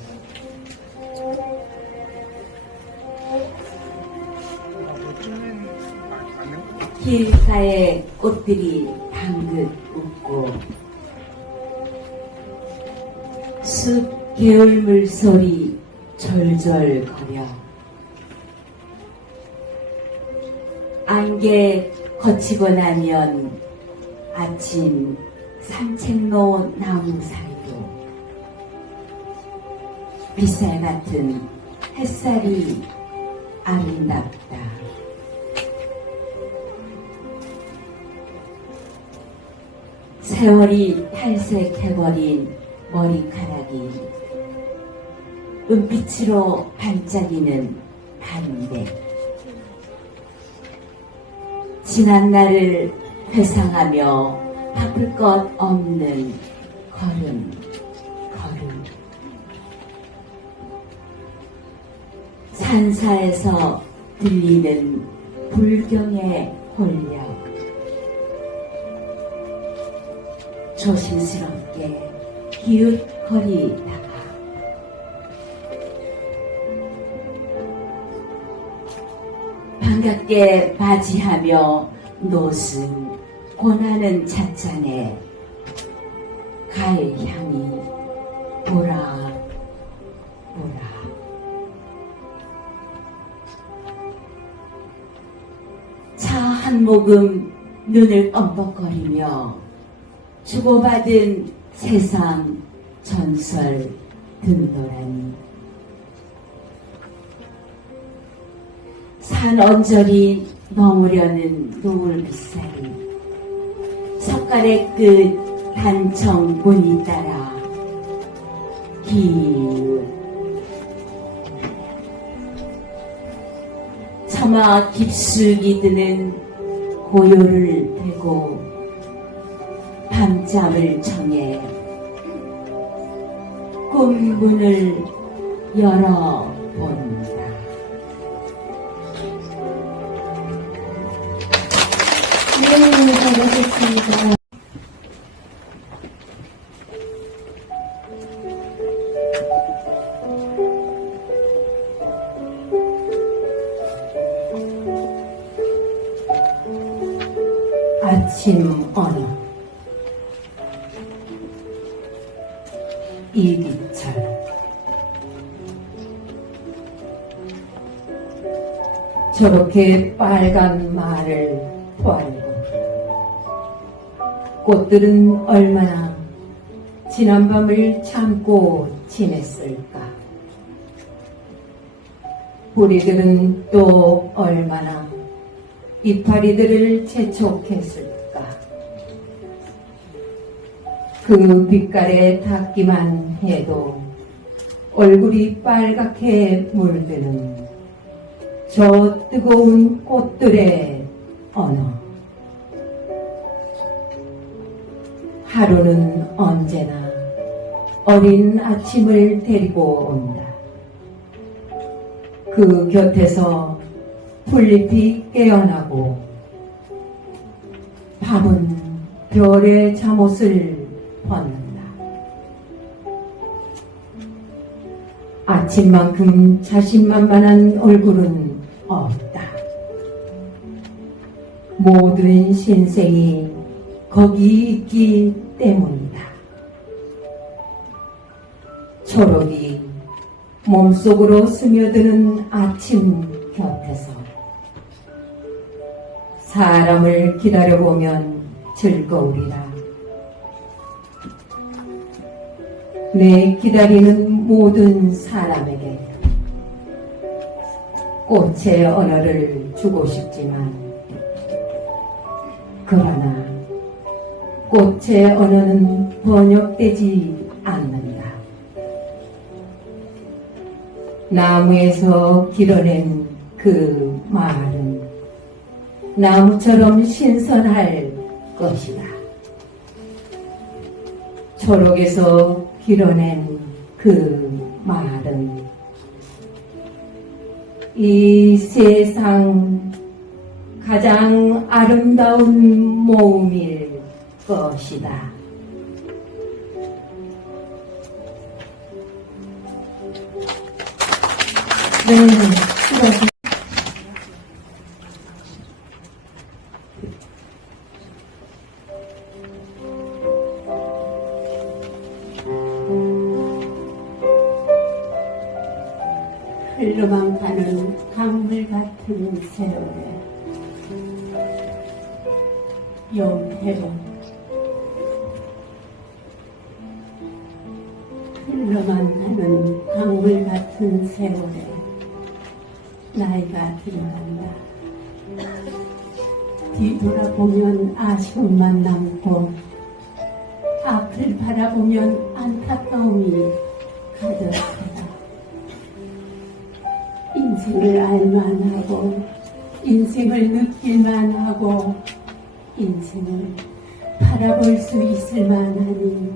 어쩌면 많은 길가에 꽃들이 방긋 웃고 숲 개울 물소리 절절거려 안개 거치고 나면 아침 산책로 나무 사이로 빛살 같은 햇살이 아름답다. 세월이 탈색해버린 머리카락이 은빛으로 반짝이는 반대. 지난 날을 회상하며 바쁠 것 없는 걸음. 산사에서 들리는 불경의 혼력. 조심스럽게 기웃거리다가 반갑게 맞이하며 노승 권하는 찻잔에 가을향이 보라. 차 한 모금 눈을 껌뻑거리며 주고받은 세상 전설 듣노라니. 산 언저리 넘으려는 노을 빗살이 석가래 끝 단청 문이 따라 기웃. 처마 깊숙이 드는 고요를 대고 밤잠을 정해 꿈문을 열어본다. 네, 잘하셨습니다. 아침 언어. 이기철. 저렇게 빨간 말을 보아리고 꽃들은 얼마나 지난밤을 참고 지냈을까. 뿌리들은 또 얼마나 이파리들을 재촉했을까. 그 빛깔에 닿기만 해도 얼굴이 빨갛게 물드는 저 뜨거운 꽃들의 언어. 하루는 언제나 어린 아침을 데리고 온다. 그 곁에서 풀잎이 깨어나고 밤은 별의 잠옷을 벗는다. 아침만큼 자신만만한 얼굴은 없다. 모든 신생이 거기 있기 때문이다. 초록이 몸속으로 스며드는 아침 곁에서 사람을 기다려보면 즐거우리라. 내 기다리는 모든 사람에게 꽃의 언어를 주고 싶지만 그러나 꽃의 언어는 번역되지 않는다. 나무에서 길어낸 그 말은 나무처럼 신선할 것이다. 초록에서 길어낸 그 말은 이 세상 가장 아름다운 모음일 것이다. 네, 수고하셨습니다. 흘러만 가는 강물 같은 세월에 영해로 흘러만 가는 강물 같은 세월에 나이가 들어간다. 뒤돌아보면 아쉬움만 남고 앞을 바라보면 안타까움이 가득하다. 인생을 알만 하고 인생을 느낄만 하고 인생을 바라볼 수 있을 만하니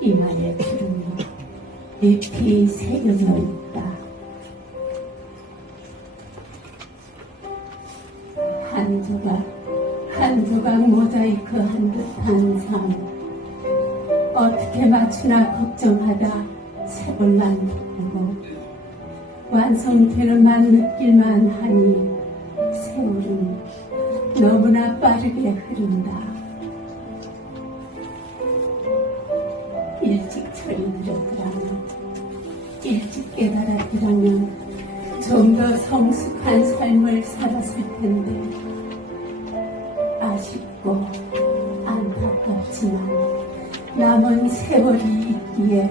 이 말의 필요는 깊이 새겨져 있다. 한 조각 모자이크한 듯한 삶, 어떻게 맞추나 걱정하다 세월만 보내고 완성되는만 느낄만 하니 세월은 너무나 빠르게 흐른다. 일찍 철이 들었더라면, 일찍 깨달았더라면 좀 더 성숙한 삶을 살았을 텐데 아쉽고 안타깝지만 남은 세월이 있기에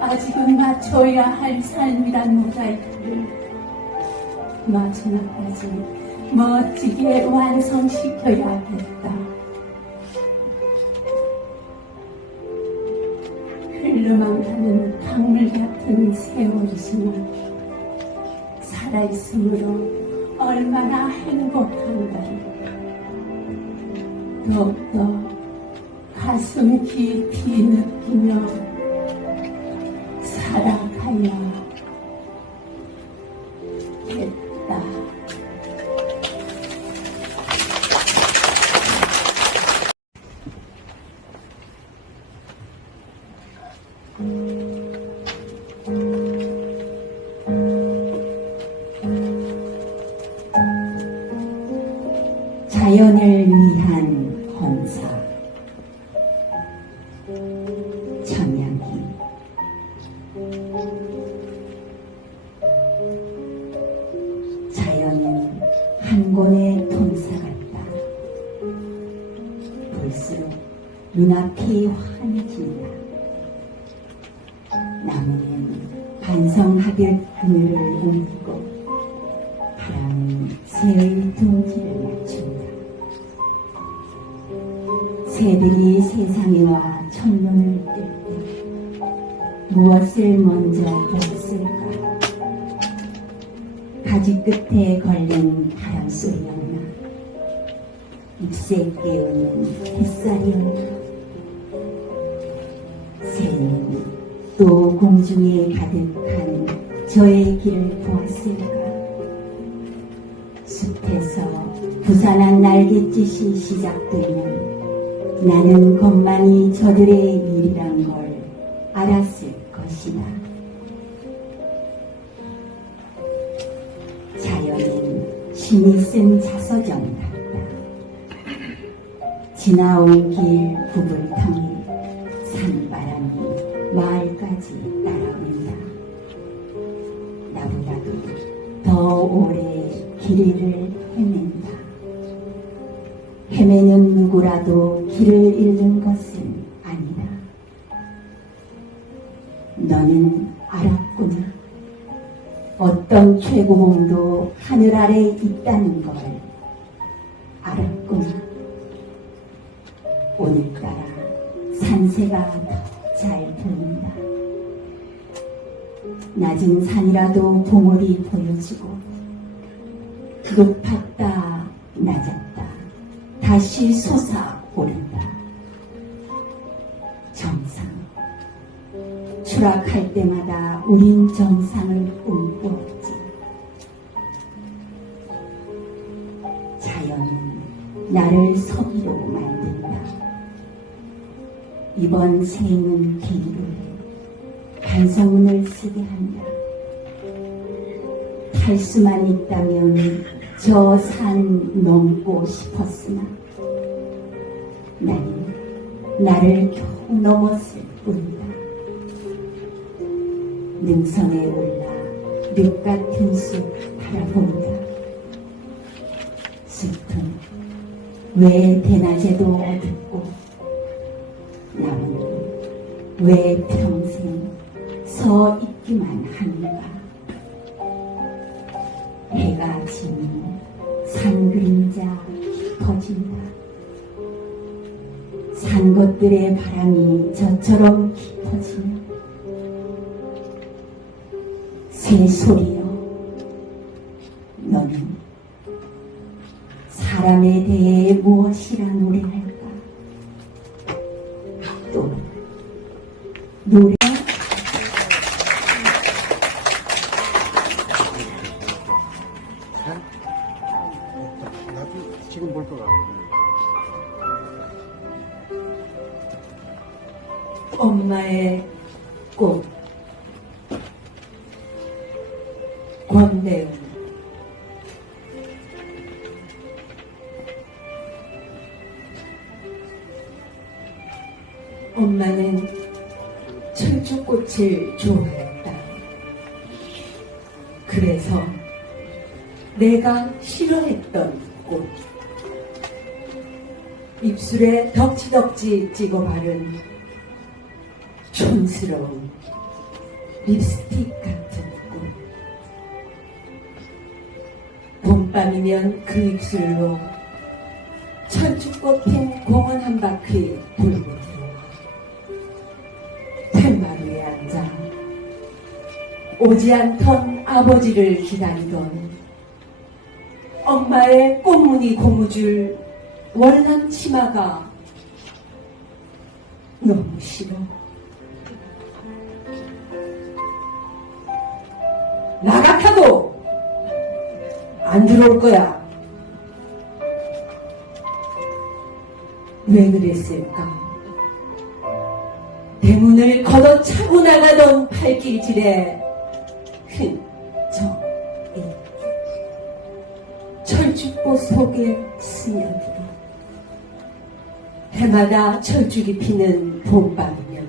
아직은 맞춰야 할 삶이란 모자이크를 마지막까지 멋지게 완성시켜야겠다. 흘러만 가는 강물 같은 세월이지만 살아있으므로 얼마나 행복한가. 더욱더 가슴 깊이 느끼며 살아가야 겠다. 자연을 위한 헌사. 천양희. 자연은 한 권의 통사 같다. 볼수록 눈앞이 환해진다. 나무는 반성하듯 하늘을 옮기고 바람은 새의 둥지를 맞춘다. 새들이 세상에 와 첫눈을 뜰 때 무엇을 먼저 보았을까? 가지 끝에 걸린 바람 소리였나? 잎새 깨우는 햇살이었나? 새는 또 공중에 가득한 저의 길을 보았을까? 숲에서 부산한 날갯짓이 시작되면 나는 것만이 저들의 일이란 걸 알았을 것이다. 자연은 신이 쓴 자서전 같다. 지나온 길 굽을 통해 산바람이 마을까지 따라온다. 나보다도 더 오래 길을 헤맨다. 헤매는 누구라도 길을 잃는 것은 아니다. 너는 알았구나. 어떤 최고봉도 하늘 아래 있다는 걸 알았구나. 오늘따라 산새가 더 잘 보인다. 낮은 산이라도 봉우리 보여주고 높았다 낮았다 다시 솟아오른다. 정상. 추락할 때마다 우린 정상을 꿈꾸었지. 자연은 나를 서기로 만든다. 이번 생은 뒤로 반성문을 쓰게 한다. 탈 수만 있다면 저 산 넘고 싶었으나 나는 나를 겨우 넘었을 뿐이다. 능선에 올라 늪 같은 숲 바라본다. 숲은 왜 대낮에도 어둡고 나무는 왜 평생 서 있기만 하는가. 해가 지면 산 그림자 깊어진다. 산 것들의 바람이 저처럼 깊어지면 새소리여, 너는 사람에 대해 무엇이라 노래할까? 또 노래 나도 지금 볼 거야. 엄마의 꽃. 권대은. 엄마는 철쭉꽃을 좋아했다. 그래서 내가 싫어했던 꽃, 입술에 덕지덕지 찍어 바른 촌스러운 립스틱 같은 꽃. 봄밤이면 그 입술로 철쭉꽃 핀 공원 한 바퀴 돌고 들어와 팻마루에 앉아 오지 않던 아버지를 기다리던 엄마의 꽃무늬 고무줄 월남 치마가 너무 싫어. 나 같아도 안 들어올 거야. 왜 그랬을까? 대문을 걷어차고 나가던 발길질에 흔적이 철쭉꽃 속에 스며들어 해마다 철쭉이 피는 봄밤이면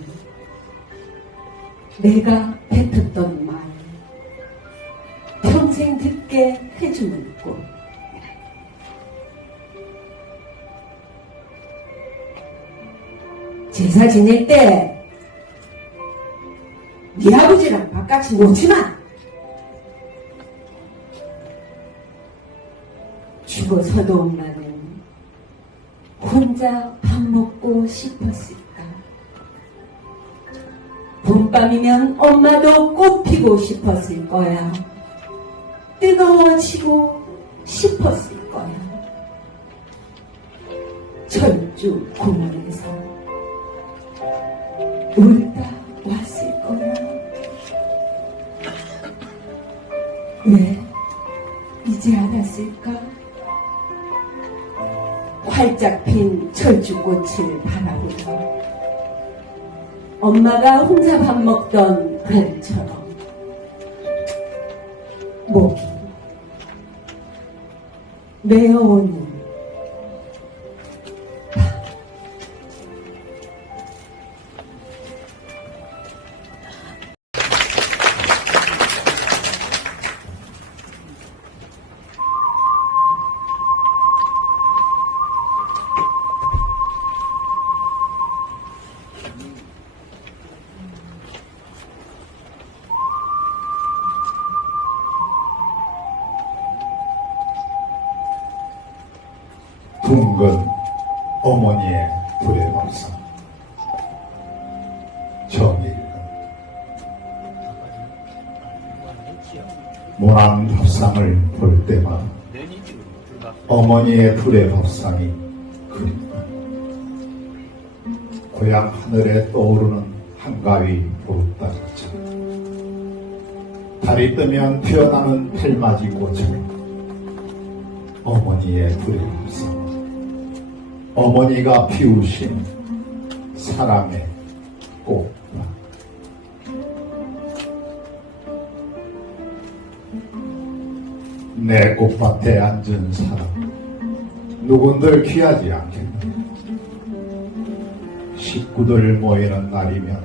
내가 뱉었던 말, 평생 듣게 해주는 꽃. 제사 지낼 때 네 아버지랑 바깥이 놓지마. 죽어서도 엄마는 혼자 밥 먹고 싶었을까? 봄밤이면 엄마도 꽃 피고 싶었을 거야. 뜨거워지고 싶었을 거야. 철쭉 공원에서 울다 왔을 거야. 왜 이제 알았을까? 활짝 핀 철쭉꽃을 바라보다 엄마가 혼자 밥 먹던 봄처럼 목이 메어오는 둥근 어머니의 불의 밥상. 정일근. 모난 밥상을 볼 때마다 어머니의 불의 밥상이 그립다. 고향 하늘에 떠오르는 한가위 보름달처럼, 달이 뜨면 피어나는 펠맞이 꽃처럼 어머니의 불의 밥상, 어머니가 피우신 사랑의 꽃. 내 꽃밭에 앉은 사람 누군들 귀하지 않겠나. 식구들 모이는 날이면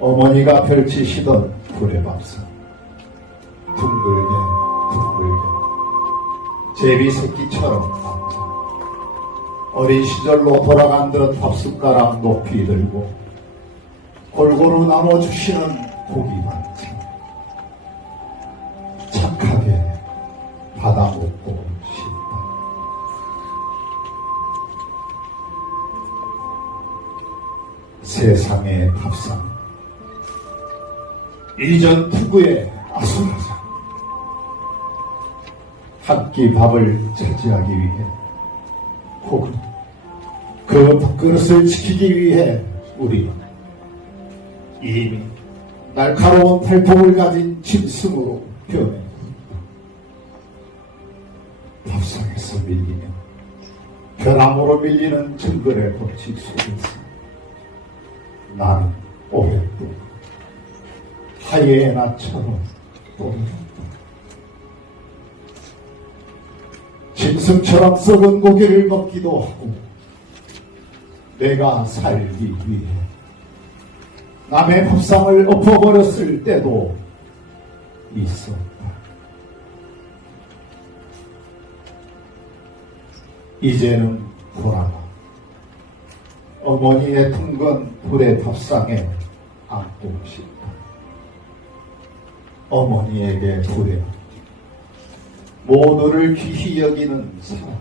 어머니가 펼치시던 불의 밥상, 둥글게 둥글게 제비 새끼처럼 앉아 어린 시절로 돌아간 듯 밥숟가락 높이 들고 골고루 나눠주시는 고기 반찬 착하게 받아 먹고 싶다. 세상의 밥상 이전 투구의 아수라장 한 끼 밥을 차지하기 위해 혹은 그 밥그릇을 지키기 위해 우리는 이미 날카로운 팔통을 가진 짐승으로 변해 밥상에서 밀리면 벼랑으로 밀리는 정글의 법칙 속에서 나는 오랫동안 하이에나처럼 떠들었다. 짐승처럼 썩은 고기를 먹기도 하고 내가 살기 위해 남의 밥상을 엎어버렸을 때도 있었다. 이제는 돌아가 어머니의 둥근 불의 밥상에 앉고 싶다. 어머니에게 불에 모두를 귀히 여기는 사람,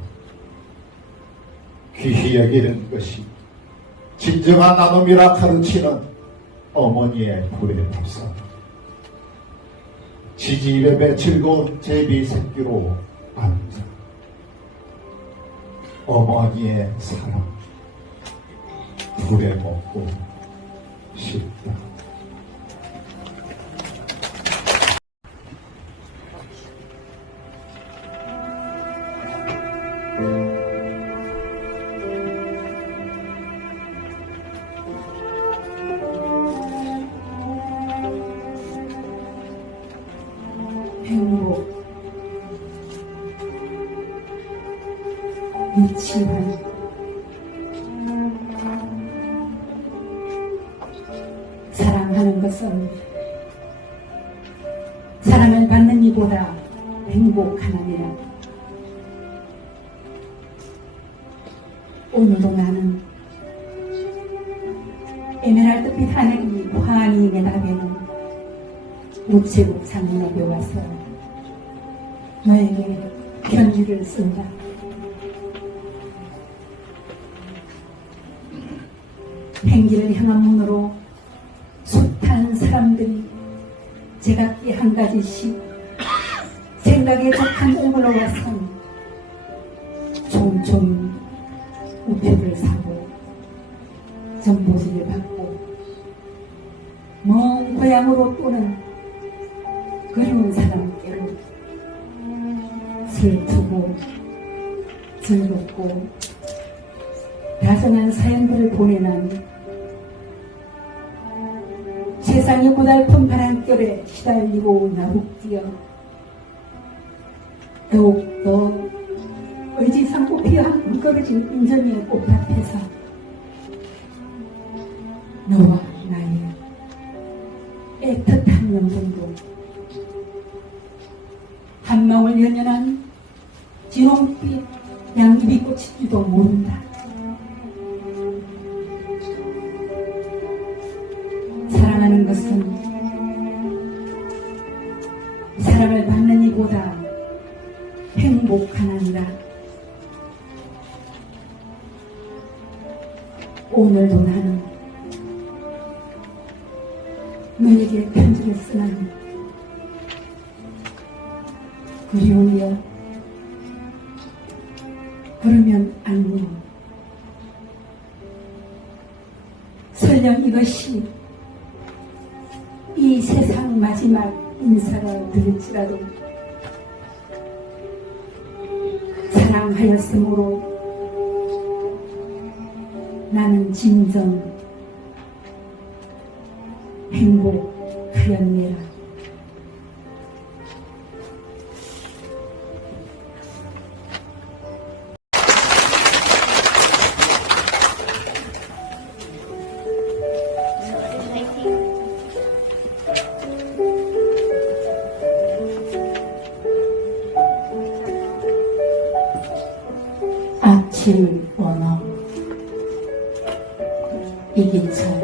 귀히 여기는 것이 진정한 나눔이라 가르치는 어머니의 불의 밥상. 지지배배 즐거운 제비 새끼로 앉아 어머니의 사랑 불에 먹고 싶다. 행복, 유치원, 사랑하는 것은 사랑을 받는 이보다 행복하느니라. 오늘도 나는 에메랄드빛 하늘이 환히 내다보는 우체국 상인업에 와서 너에게 편지를 쓴다. 행기를 향한 문으로 숱한 사람들이 제각기 한 가지씩 생각에 적한 얼굴로 와선 종종 우표를 사고 전보지를 받고 먼 고향으로 또는 그리운 사람께로 슬프고 즐겁고 다정한 사연들을 보내는 세상의 고달픈 바람결에 시달리고 나북뛰어 더욱더 의지상고 피어한 무거워진 인정의 꽃밭에서 너와 나의 애틋한 연분도 한마을 연연한 진홍빛 양귀비 꽃일지도 모른다. 사랑하는 것은 사랑을 받는 이보다 행복하나니라. 오늘도 나는 너에게 편지를 쓰나니 그리우여 그러면 안녕. 설령 이것이 이 세상 마지막 인사가 될지라도 사랑하였으므로 나는 진정 행복하였느라. 아침 언어 이기철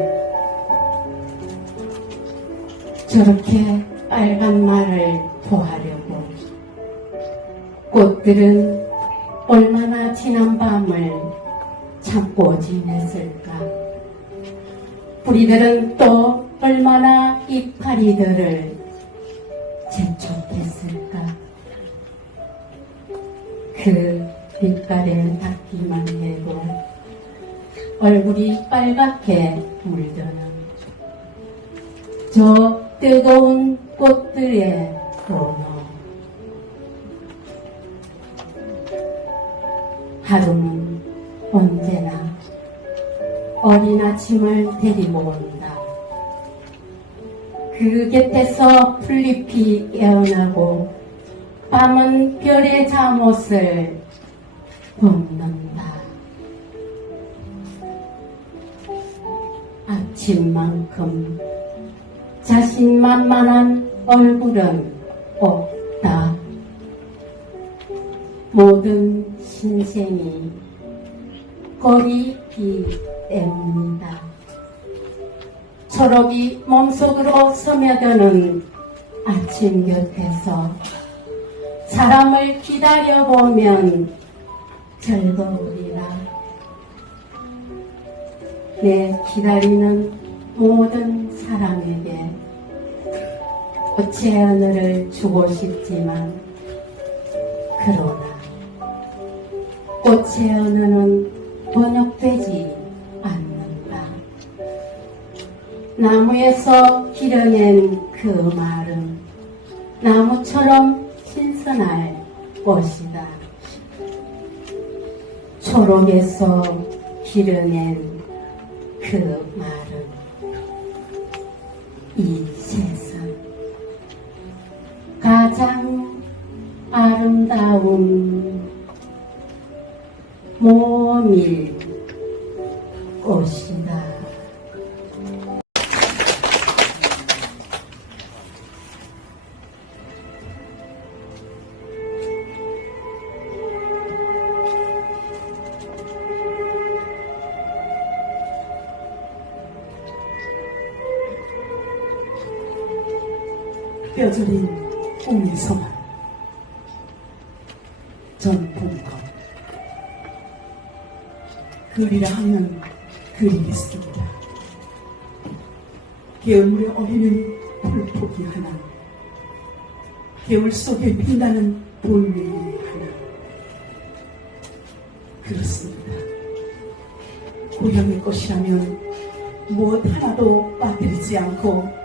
저렇게 빨간 날을 도하려고 꽃들은 얼마나 지난 밤을 참고 지냈을까. 뿌리들은 또 얼마나 이파리들을 재촉했을까. 그 빛깔을 닿기만 해도 얼굴이 빨갛게 물드는 저 뜨거운 꽃들의 번호. 하루는 언제나 어린 아침을 데리고 온다. 그 곁에서 풀잎이 깨어나고 밤은 별의 잠옷을 벗는다. 아침만큼 자신만만한 얼굴은 없다. 모든 신생이 거리기 때문이다. 초록이 몸속으로 스며드는 아침 곁에서 사람을 기다려보면 즐거우리라. 내 기다리는 모든 사람에게 꽃의 하늘을 주고 싶지만 그러나 꽃의 언어는 번역되지 않는다. 나무에서 길어낸 그 말은 나무처럼 신선할 것이다. 초록에서 길어낸 그 말은 이 세상 가장 아름다운 몸일 것이다. 뼈저린 옥리서만 전봉검 그리라 하면 그리겠습니다. 개울물에 어리는 풀포기 하나, 개울 속에 빛나는 돌멩이 하나. 그렇습니다. 고향의 것이라면 무엇 하나도 빠뜨리지 않고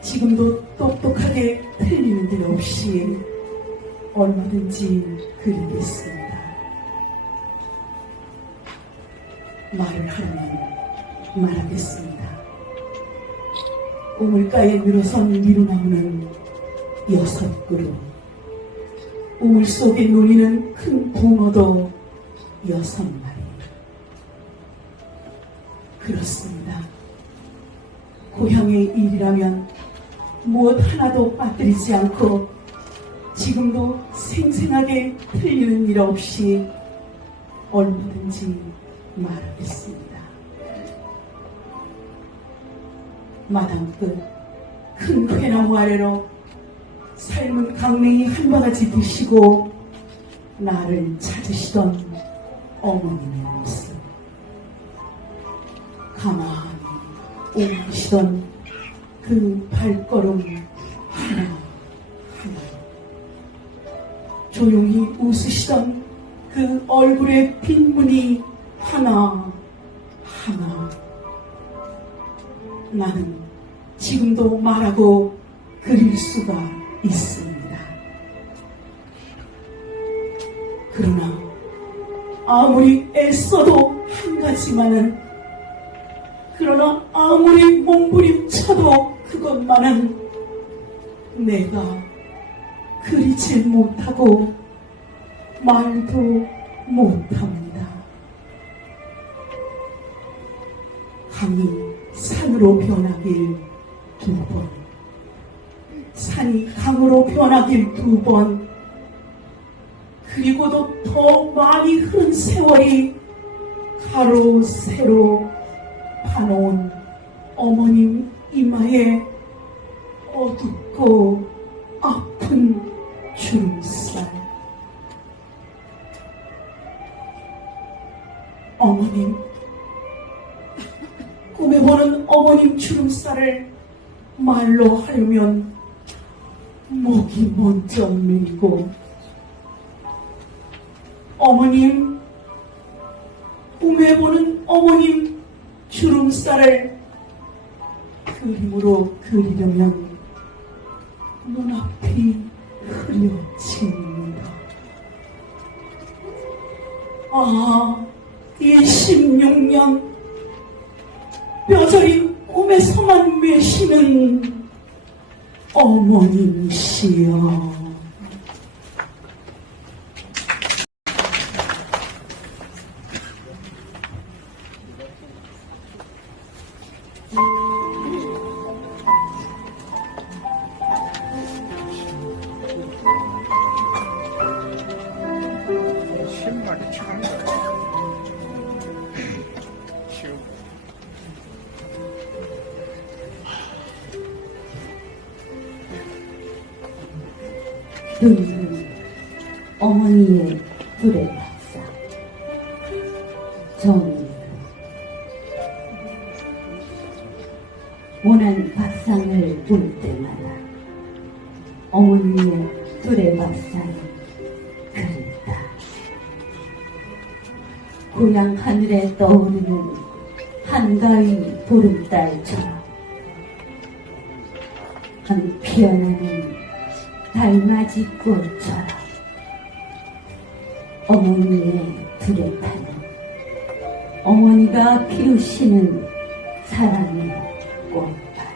지금도 똑똑하게 틀리는 일 없이 얼마든지 그리겠습니다. 말을 하라면 말하겠습니다. 우물가에 늘어선 미루나무는 6그루, 우물 속에 놀이는 큰 붕어도 6마리. 그렇습니다. 고향의 일이라면 무엇 하나도 빠뜨리지 않고 지금도 생생하게 틀리는 일 없이 얼마든지 말하겠습니다. 마당 끝 큰 회나무 아래로 삶은 강냉이 한 바가지 드시고 나를 찾으시던 어머님의 모습, 가만히 옮기시던 그 발걸음 하나하나, 조용히 웃으시던 그 얼굴의 빈문이 하나하나. 나는 지금도 말하고 그릴 수가 있습니다. 그러나 아무리 애써도 한 가지만은, 그러나 아무리 몸부림쳐도 그것만은 내가 그리질 못하고 말도 못합니다. 강이 산으로 변하길 2번, 산이 강으로 변하길 2번, 그리고도 더 많이 흐른 세월이 가로 세로 파놓은 어머님 이마에 어둡고 아픈 주름살. 어머님, 꿈에 보는 어머님 주름살을 말로 하려면 목이 먼저 밀고, 어머님, 꿈에 보는 어머님 주름살을 그림으로 그리려면 눈앞이 흐려집니다. 아, 이 16년 뼈저린 꿈에서만 매시는 어머님이시여. 신발이 참 지금 눈은 어머니의 불의 밥상, 정의로 원한 밥상을 볼 때마다 어머니의 불의 밥상이 그립다. 고향 하늘에 떠오르는 한가위 보름달처럼 피어나는 달맞이 꽃처럼 어머니의 불에 타는 어머니가 피우시는 사랑의 꽃밭.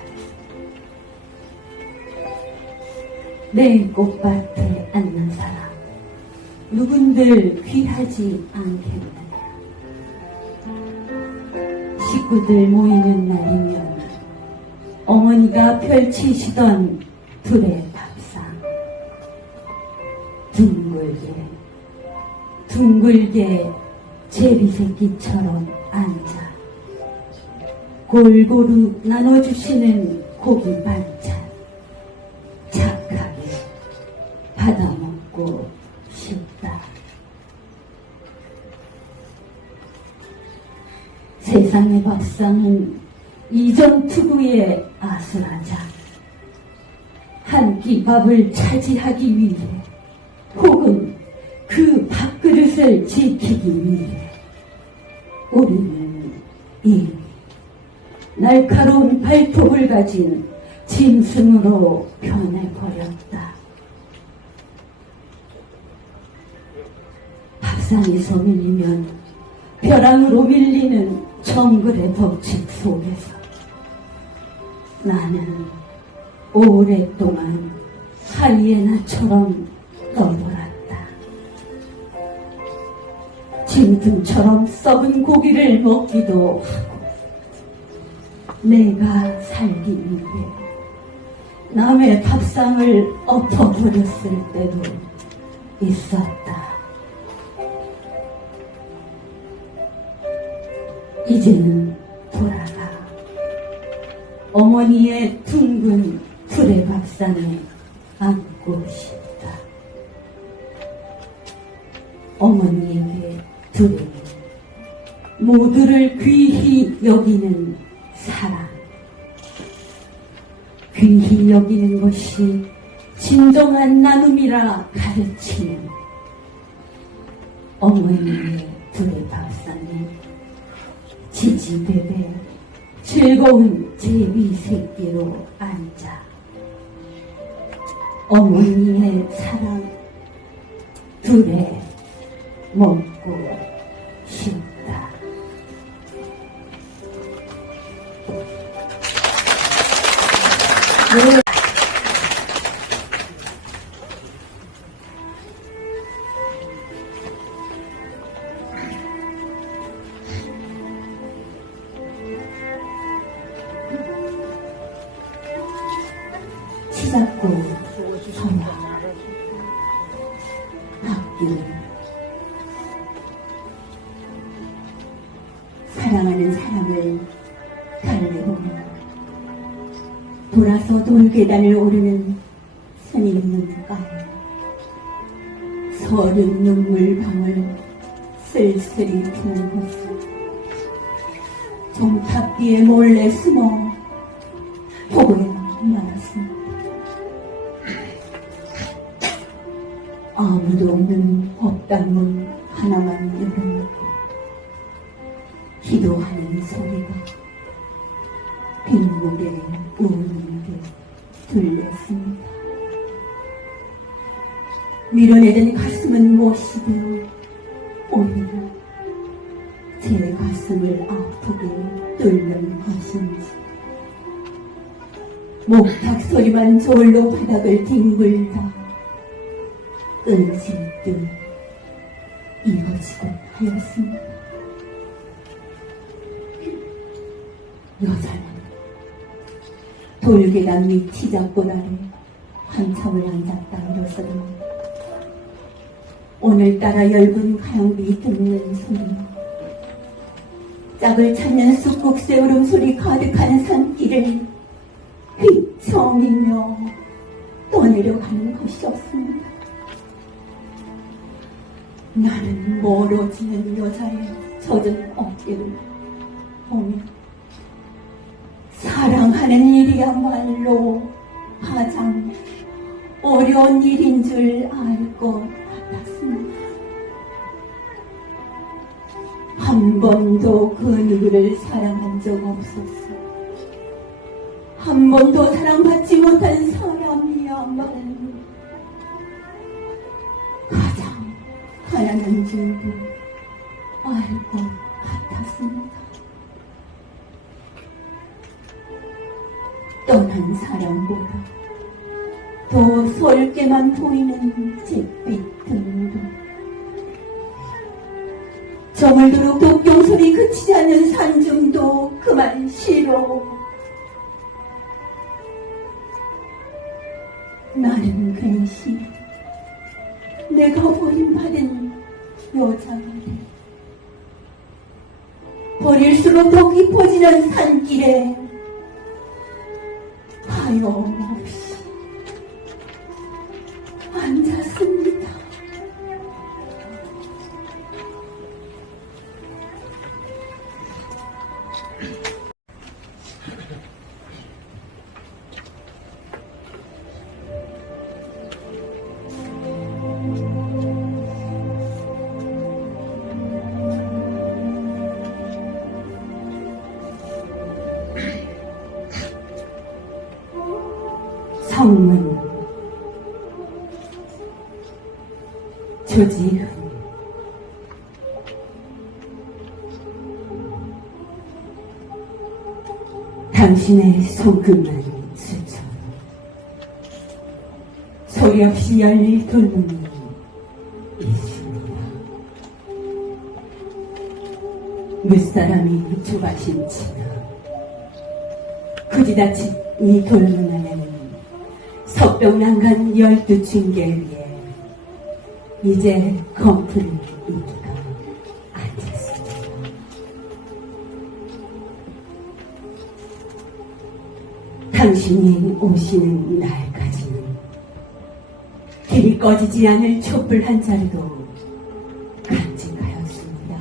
내 꽃밭에 앉는 사람 누군들 귀하지 않겠느냐. 식구들 모이는 날이면 어머니가 펼치시던 불의 밥상, 둥글게 제비새끼처럼 앉아 골고루 나눠주시는 고기 반찬 착하게 받아먹고 싶다. 세상의 밥상은 이전 투구의 아수라장, 한 끼 밥을 차지하기 위해 혹은 그 밥그릇을 지키기 위해 우리는 이미 날카로운 발톱을 가진 짐승으로 변해버렸다. 밥상에서 밀리면 벼랑으로 밀리는 정글의 법칙 속에서 나는 오랫동안 하이에나처럼 떠돌았다. 짐승처럼 썩은 고기를 먹기도 하고 내가 살기 위해 남의 밥상을 엎어버렸을 때도 있었다. 이제는 돌아가 어머니의 둥근 풀의 밥상에 앉고 싶다. 어머니에게 두려워 모두를 귀히 여기는 사랑, 귀히 여기는 것이 진정한 나눔이라 가르치는 어머니의 둘의 밥상에 지지배배 즐거운 제비 새끼로 앉아 어머니의 사랑 둘에 먹고 싶다. 치닫고 서야 앞길 사랑하는 사람을 달래보며 돌아서 돌고 계단을 오르는 스님 눈가에 서른 눈물방울 쓸쓸히 드는 모습, 종탑 뒤에 몰래 숨어 보고야만 말았습니다. 아무도 없는 법당문 하나만 열어놓고 기도하는 소리가 빗물에 우는 게 들렸습니다. 밀어내던 가슴은 무엇이든 오히려 제 가슴을 아프게 뚫는 것인지, 목탁 소리만 저울로 바닥을 뒹굴다 끊어질 듯 이어지곤 하였습니다. 여자는 돌계단 위 티잡고 아래 한참을 앉았다 일어서더니 오늘따라 엷은 가양비 듣는 소리, 짝을 찾는 쑥국새 울음소리 가득한 산길을 휘청이며 떠내려가는 것이었습니다. 나는 멀어지는 여자의 젖은 어깨를 보며 사랑하는 일이야말로 가장 어려운 일인 줄 알 것 같았습니다. 한 번도 그 누구를 사랑한 적 없었어. 한 번도 사랑받지 못한 사람이야말로 가장 가난한 줄도 알 것 같았습니다. 떠난 사람보다 더 솔게만 보이는 잿빛 등도, 저물도록 독경소리 그치지 않는 산중도 그만 싫어. 나는 괜시 내가 버림받은 여자가 돼. 버릴수록 더 깊어지는 산길에 하염없이 앉았습니다. 성문 조지훈. 당신의 손끝만 스쳐 소리 없이 열릴 돌문이 있습니다. 무사람이 조바심 치나 굳이 닫힌 이 돌문 안에는 석병난간 12층계 위에 이제 검풀 인기가 앉았습니다. 당신이 오시는 날까지는 길이 꺼지지 않을 촛불 한 자루도 간직하였습니다.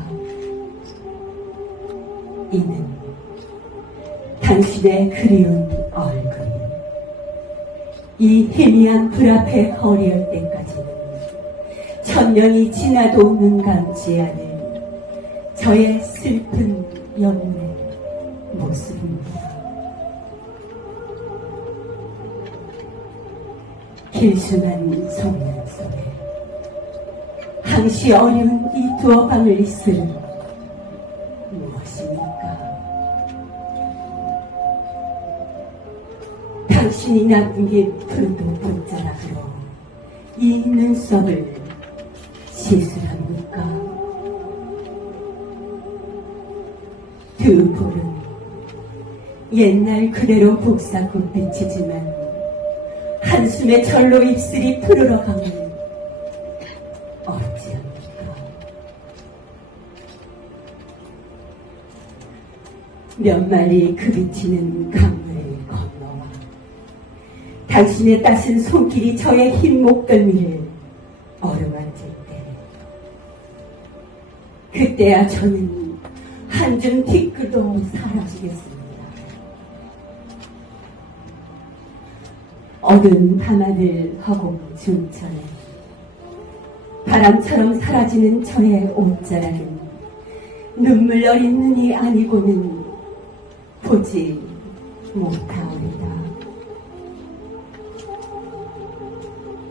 이는 당신의 그리운 얼굴, 이 희미한 불 앞에 허리할 때까지는 천년이 지나도 눈 감지 않을 저의 슬픈 연인의 모습입니다. 길순한 소년 속에 항시 어려운 이 두어 방을 쓰는 무엇입니까? 당신이 남긴 푸른도 붓자락으로 이 눈썹을 시술합니까? 두 볼은 옛날 그대로 복사꽃 빛이지만 한숨에 절로 입술이 푸르러가면 어찌합니까? 몇 마리 그 비치는 강물을 건너와 당신의 따신 손길이 저의 흰 목덜미를 어루만질 때, 그때야 저는 한 줌 티끌도 사라지겠습니다. 어두운 밤하늘 허공 중천에 바람처럼 사라지는 저의 옷자락은 눈물 어린 눈이 아니고는 보지 못하오리다.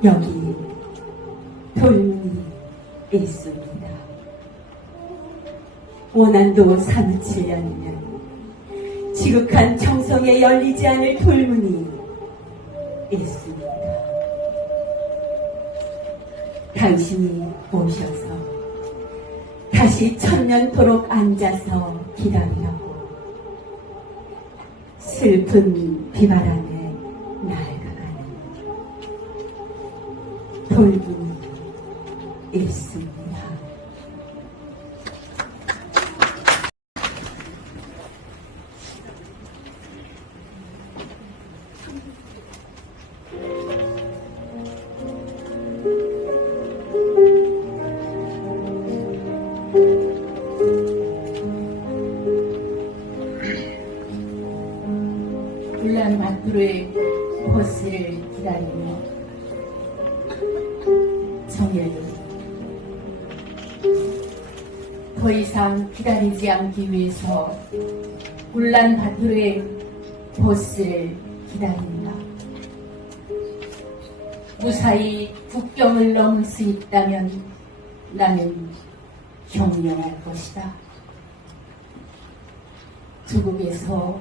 여기 돌문이 있습니다. 원한도 사무치려면 지극한 정성에 열리지 않을 돌문이 있습니다. 당신이 오셔서 다시 천년토록 앉아서 기다리라고 슬픈 비바람에 낡아가는 돌문이 있습니다. 울란바토르의 버스를 기다리며 정예도 더 이상 기다리지 않기 위해서 울란바토르의 버스를 기다린다. 무사히 국경을 넘을 수 있다면 나는 경영할 것이다. 조국에서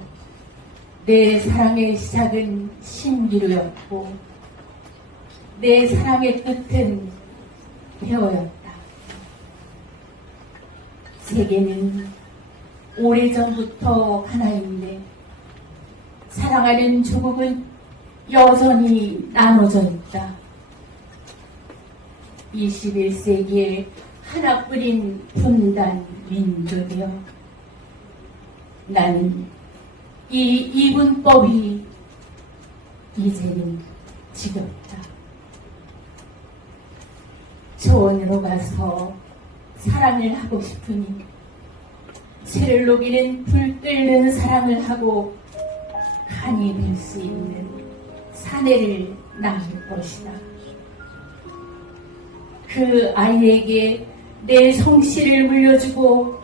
내 사랑의 시작은 신기루였고 내 사랑의 끝은 배어였다. 세계는 오래전부터 하나인데 사랑하는 조국은 여전히 나눠져 있다. 21세기에 하나뿐인 분단 민족이여, 나는 이 이분법이 이제는 지겹다. 초원으로 가서 사랑을 하고 싶으니 채를 녹이는 불 끓는 사랑을 하고 간이 될 수 있는 사내를 낳을 것이다. 그 아이에게 내 성씨를 물려주고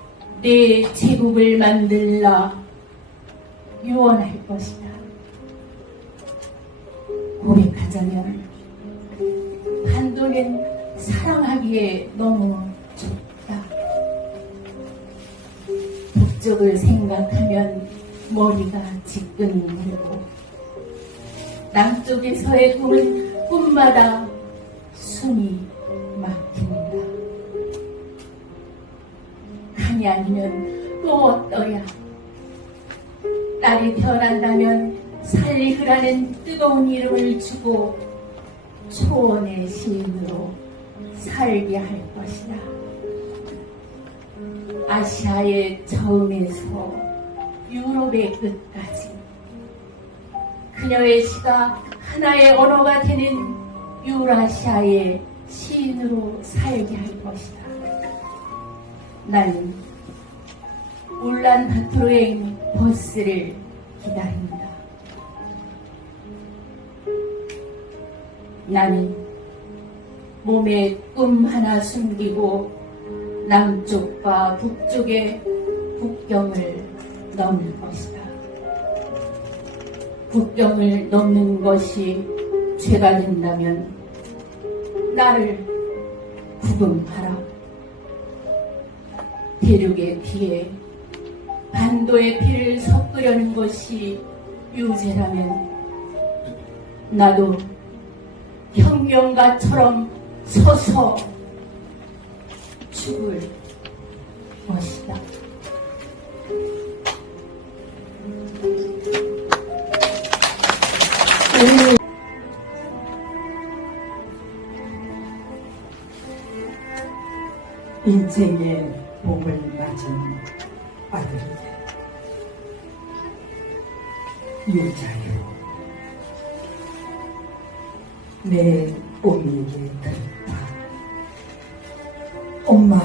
내 제국을 만들라 유언할 것이다. 고백하자면 판도는 사랑하기에 너무 좁다. 북쪽을 생각하면 머리가 지끈거리고 남쪽에서의 꿈은 꿈마다 숨이 막힌다. 간이 아니면 또 어떠야. 딸이 태어난다면 살리그라는 뜨거운 이름을 주고 초원의 시인으로 살게 할 것이다. 아시아의 처음에서 유럽의 끝까지 그녀의 시가 하나의 언어가 되는 유라시아의 시인으로 살게 할 것이다. 나는 울란바토르의 버스를 기다린다. 나는 몸에 꿈 하나 숨기고 남쪽과 북쪽의 국경을 넘을 것이다. 국경을 넘는 것이 죄가 된다면 나를 구금하라. 대륙의 피에 반도의 피를 섞으려는 것이 유죄라면 나도 혁명가처럼 서서 죽을 것이다. 인생의 봄을 맞은 아들이다. 유자요. 내 어미에게 들었다. 엄마,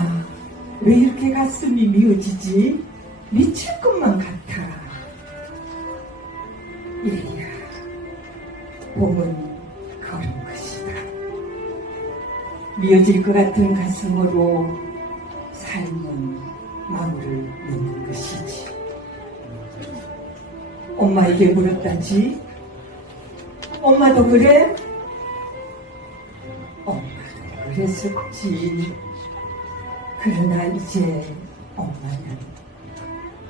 왜 이렇게 가슴이 미어지지? 미칠 것만 같아. 이래야 봄은 그런 것이다. 미어질 것 같은 가슴으로 삶은 마무리를 맺는 것이지. 엄마에게 물었다지? 엄마도 그래? 엄마도 그랬었지. 그러나 이제 엄마는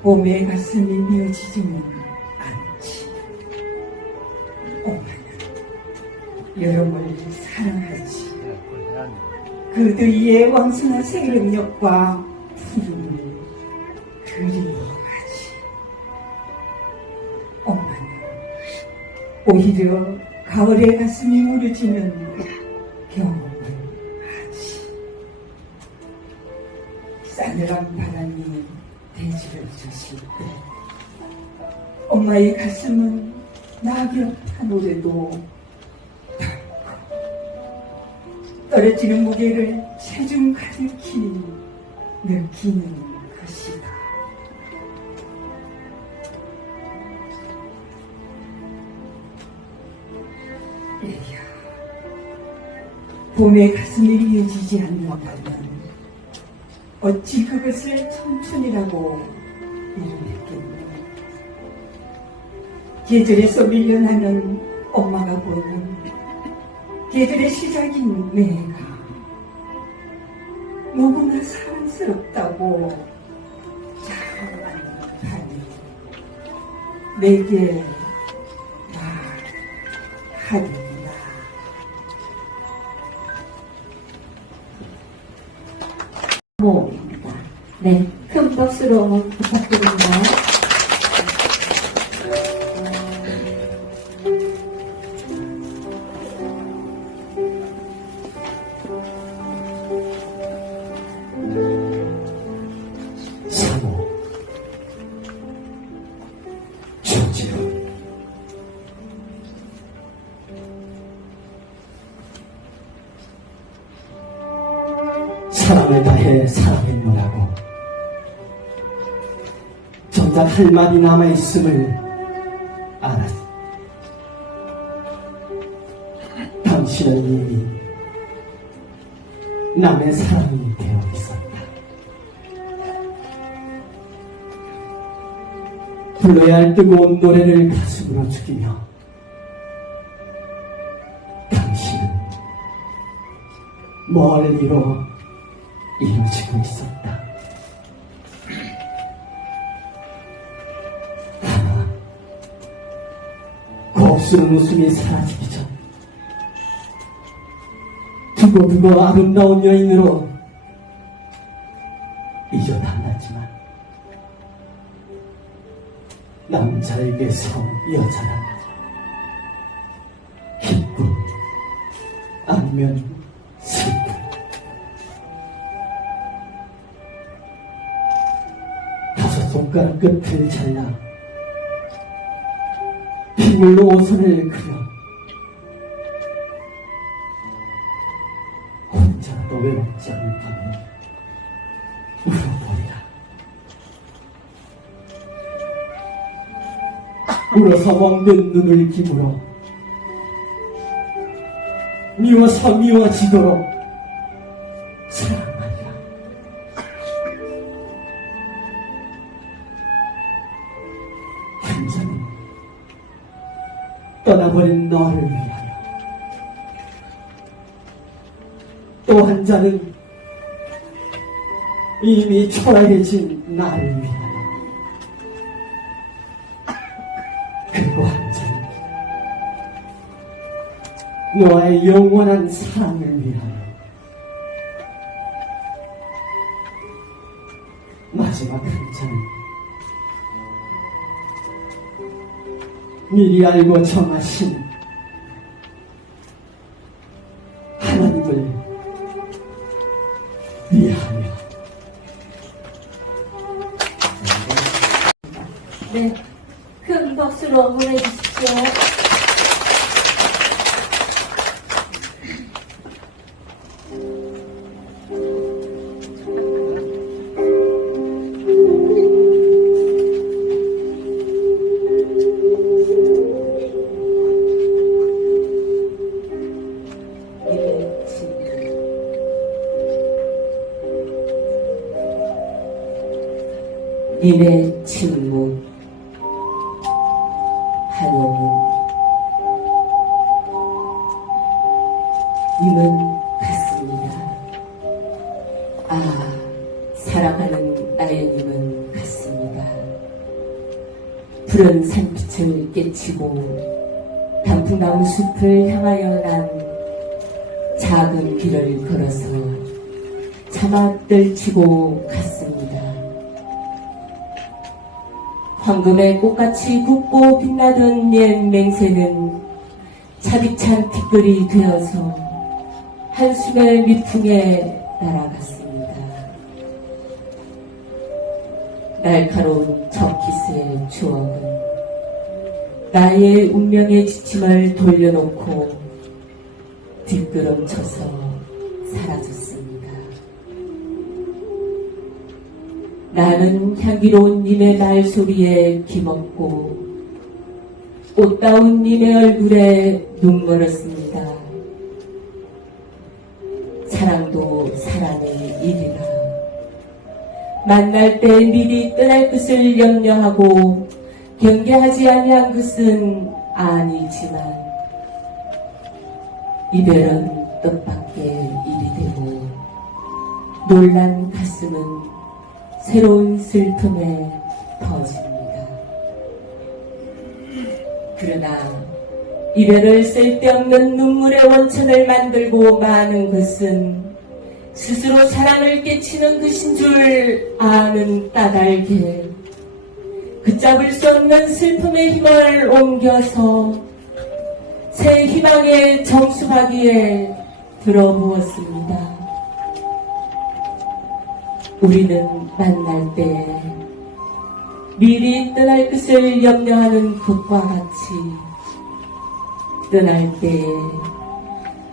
봄의 가슴이 미어지지는 않지. 엄마는 여름을 사랑하지. 그들의 왕성한 생명력과 푸름을 그리워하지. 엄마는 오히려 가을의 가슴이 무너지는 경험을 하지. 싸늘한 바람이 대지를 쳤을 때 엄마의 가슴은 낙엽 하늘에도 떨어지는 무게를 체중 가득히 느끼는 것이다. 에야, 봄의 가슴이 미어지지 않는다면 어찌 그것을 청춘이라고 이름했겠느냐. 계절에서 밀려나는 엄마가 보는 계절의 시작인 내가 너무나 사랑스럽다고 자랑하니 내게 말하리라. 모입니다. 네, 큰 박수로 부탁드립니다. 사모 조지훈 사랑을 다해 사랑했노라고 정작 할 말이 남아있음을 알았. 당신은 이미 남의 사랑이 되어 있었다. 불러야 할 뜨거운 노래를 가슴으로 죽이며 당신은 멀리로 이루어지고 있었다. 하나, 곱스런 웃음이 사라지기 전 두고두고 아름다운 여인으로 잊어 닮았지만 남자에게서 여자라 기쁨 아니면 슬픔. 다섯 손가락 끝을 잘라 빗물로 오선을 그려 혼자도 외롭지 않을 밤에 울어버리라. 울어서 먹는 눈을 기울여 미워서 미워지도록 사랑하리라. 한 잔은 떠나버린 너를 위하여, 또 한 잔은 이미 초라해진 나를 위하여, 그리고 한 잔은 너의 영원한 사랑을 위하여, 마지막 한 잔은 미리 알고 정하신 하나님을 위하여. 네, 큰 박수로 응원해 주십시오. 님의 침묵. 한옥은 님은 같습니다. 아, 사랑하는 나의 님은 같습니다. 푸른 산빛을 깨치고 단풍나무 숲을 향하여 난 작은 길을 걸어서 자막들 치고 갔습니다. 황금의 꽃같이 굽고 빛나던 옛 맹세는 차디찬 티끌이 되어서 한숨의 밑풍에 날아갔습니다. 날카로운 척키스의 추억은 나의 운명의 지침을 돌려놓고 뒷걸음쳐서 사라졌습니다. 나는 향기로운 님의 말소리에 기먹고 꽃다운 님의 얼굴에 눈멀었습니다. 사랑도 사랑의 일이라 만날 때 미리 떠날 것을 염려하고 경계하지 아니한 것은 아니지만 이별은 뜻밖의 일이 되고 놀란 가슴은 새로운 슬픔에 터집니다. 그러나 이별을 쓸데없는 눈물의 원천을 만들고 마는 것은 스스로 사랑을 깨치는 것인 줄 아는 까닭에 걷잡을 수 없는 슬픔의 힘을 옮겨서 새 희망의 정수박이에 들어부었습니다. 우리는 만날 때 미리 떠날 것을 염려하는 것과 같이 떠날 때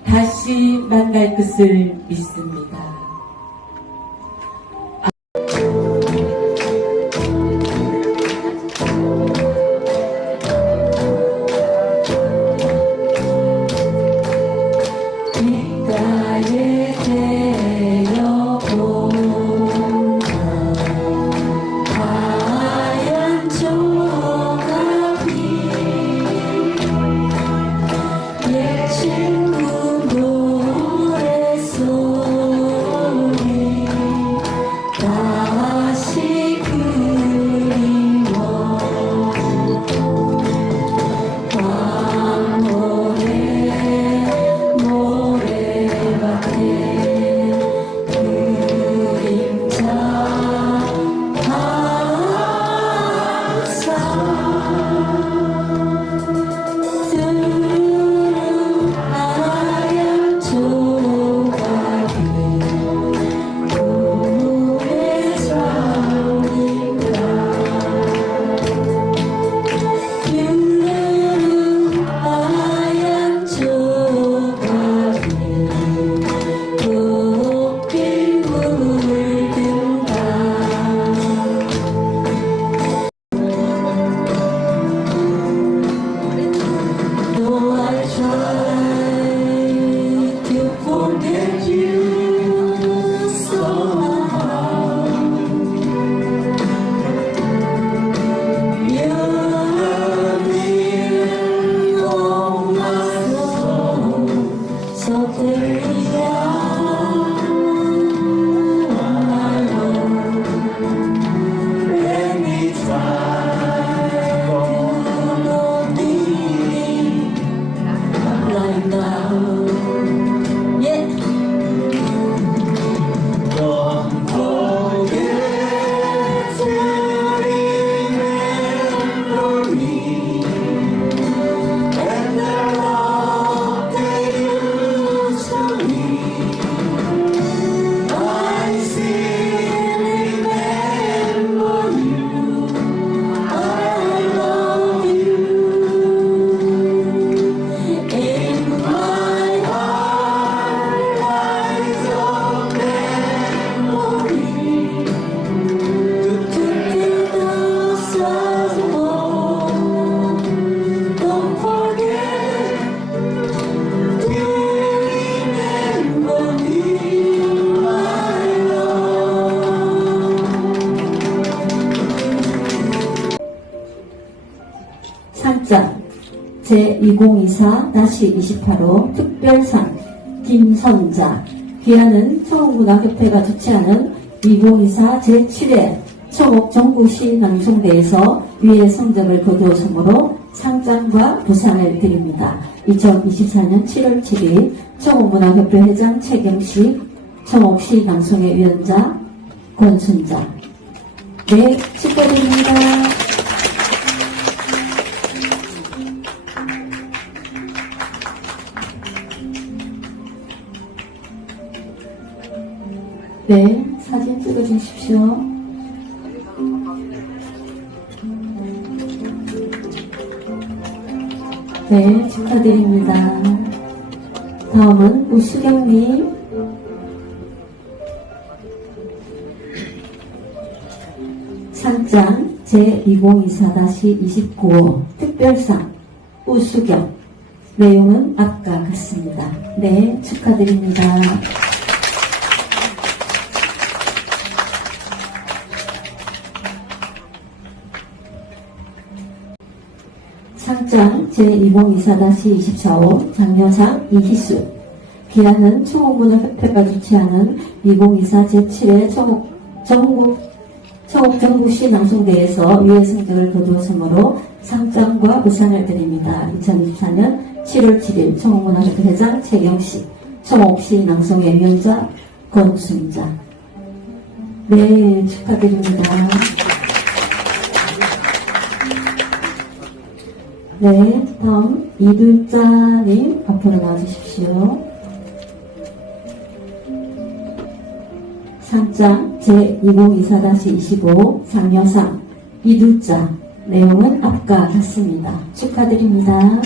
다시 만날 것을 믿습니다. 귓가에 대어본 하얀 조각이 옛 친구 노래소리 다시 그리워 황홀의 모래밭에 그림자 항상 푸른 하얀 조각이 꿈의 삶인가 푸른 하얀 조각이 꽃길 물든다. Though I try to forget you somehow, you're here on my soul, so take me down my road. Let me try to know thee like now. Yeah. Don't forget to remember me and the love that you used to be. 제2024-28호 특별상 김선자 귀하는 청옥문화협회가 주최하는 2024 제7회 청옥 정부시 낭송대에서 위의 성적을 거두었으므로 상장과 부상을 드립니다. 2024년 7월 7일 청옥문화협회 회장 최경식, 청옥시 낭송회 위원장 권순자. 네, 축하드립니다. 네, 사진 찍어주십시오. 네, 축하드립니다. 다음은 우수경님. 상장 제2024-29호 특별상 우수경. 내용은 아까 같습니다. 네, 축하드립니다. 상장 제2024-24호 장려상 이희수 귀하는 청옥문화협회가 주최하는 2024 제7회 청옥정부시 낭송대에서 위의 성적을 거두었으므로 상장과 부상을 드립니다. 2024년 7월 7일 청옥문화협회 회장 최경식, 청옥시 낭송회 위원장 권순자. 네, 축하드립니다. 네, 다음 이둘자님 앞으로 나와주십시오. 상장 제2024-25 장려상 이둘자. 내용은 앞과 같습니다. 축하드립니다.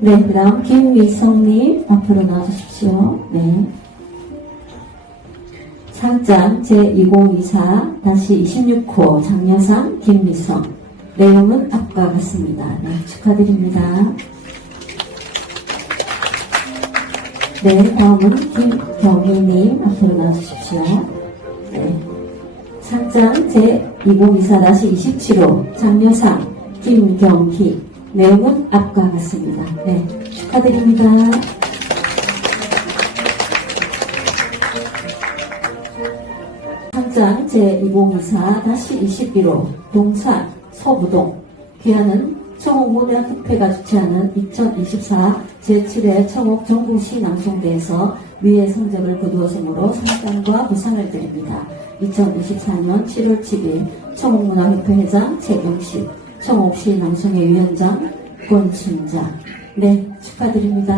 네, 그 다음 김미성님 앞으로 나와주십시오. 네. 상장 제2024-26호 장려상 김미성. 내용은 앞과 같습니다. 네, 축하드립니다. 네, 다음은 김경희님 앞으로 나와주십시오. 네. 상장 제2024-27호 장려상 김경희. 내용은 앞과 같습니다. 네, 축하드립니다. 상장 제2024-21호 동산 서부동 귀하는 청옥문화협회가 주최하는 2024 제7회 청옥 정부시 낭송대에서 위의 성적을 거두었으므로 상장과 부상을 드립니다. 2024년 7월 10일 청옥문화협회 회장 최경식, 청옥시 낭송회 위원장 권순자. 네, 축하드립니다.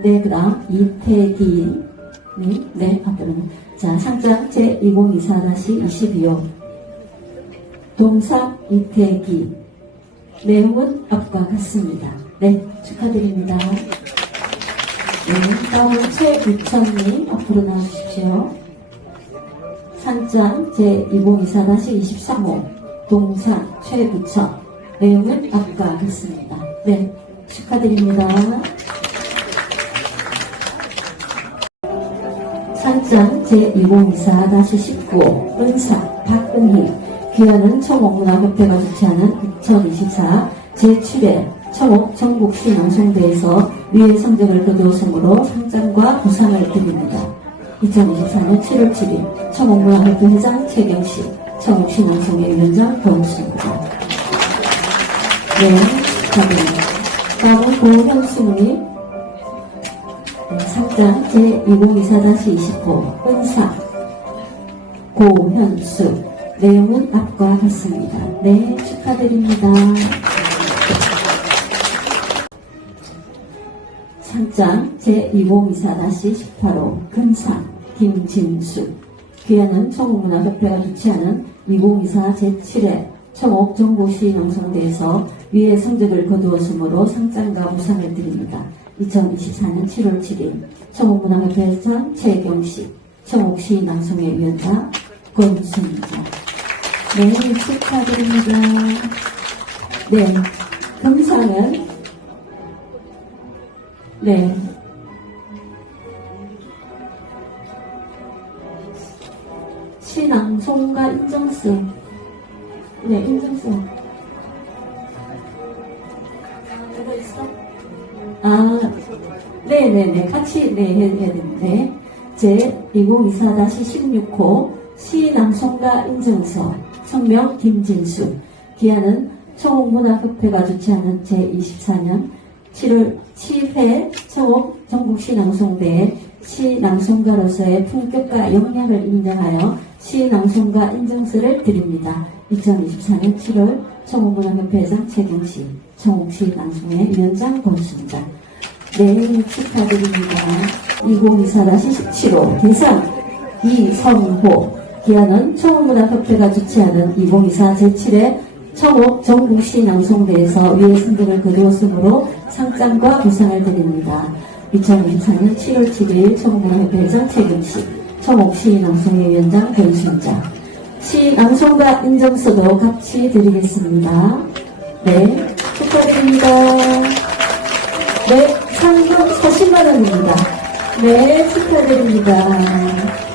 네, 그 다음 이태기님. 네, 앞으로. 자, 상장 제2024-22호 동상 이태기. 내용은 앞과 같습니다. 네, 축하드립니다. 네, 다음은 최부천님 앞으로 나와주십시오. 상장 제2024-23호 동상 최부천. 내용은 앞과 같습니다. 네, 축하드립니다. 상장 제2024-19호 은사 박은희 귀하는 청옥문화협회가 주최하는 2024 제7회 청옥 전국시 낭송대에서 위의 성적을 거두었으므로 상장과 부상을 드립니다. 2024년 7월 7일 청옥문화협회 회장 최경식, 청옥시 낭송회 위원장 권순자. 네, 축하드립니다. 다음은 고현수님. 상장 제2024-29 은사 고현수. 내용은 앞과 같습니다. 네, 축하드립니다. 상장 제2024-18호 근상 김진수 귀하는 청옥문화협회가 주최하는 2024 제7회 청옥 정부시 낭송대에서 위의 성적을 거두었으므로 상장과 부상을 드립니다. 2024년 7월 7일 청옥문화협회 회장 최경식, 청옥시 낭송회 위원장 권순자. 네, 축하드립니다. 네, 금상은 네, 시낭송가 인정서. 네, 인정서. 누구 있어? 네네네. 같이, 네, 해야 되는데. 제 2024-16호 시낭송가 인증서. 성명 김진수. 기한은 청옥문화협회가 주최하는 제24년 7월 10회 청옥 전국시낭송대회 시낭송가로서의 품격과 역량을 인정하여 시낭송가 인증서를 드립니다. 2024년 7월 청옥문화협회장 최경씨, 청옥시 낭송회 위원장 권순자. 네, 축하드립니다. 2024-17호 대상 이성호. 기한은 청옥문화협회가 주최하는 2024 제7회 청옥 전국시 낭송대에서 위의 승격을 거두었으므로 상장과 보상을 드립니다. 2024년 7월 7일 청옥문화협회장 최경씨, 청옥시 낭송회 위원장 변순자. 시 낭송가 인정서도 같이 드리겠습니다. 네, 축하드립니다. 네, 상금 40만원입니다. 네, 축하드립니다.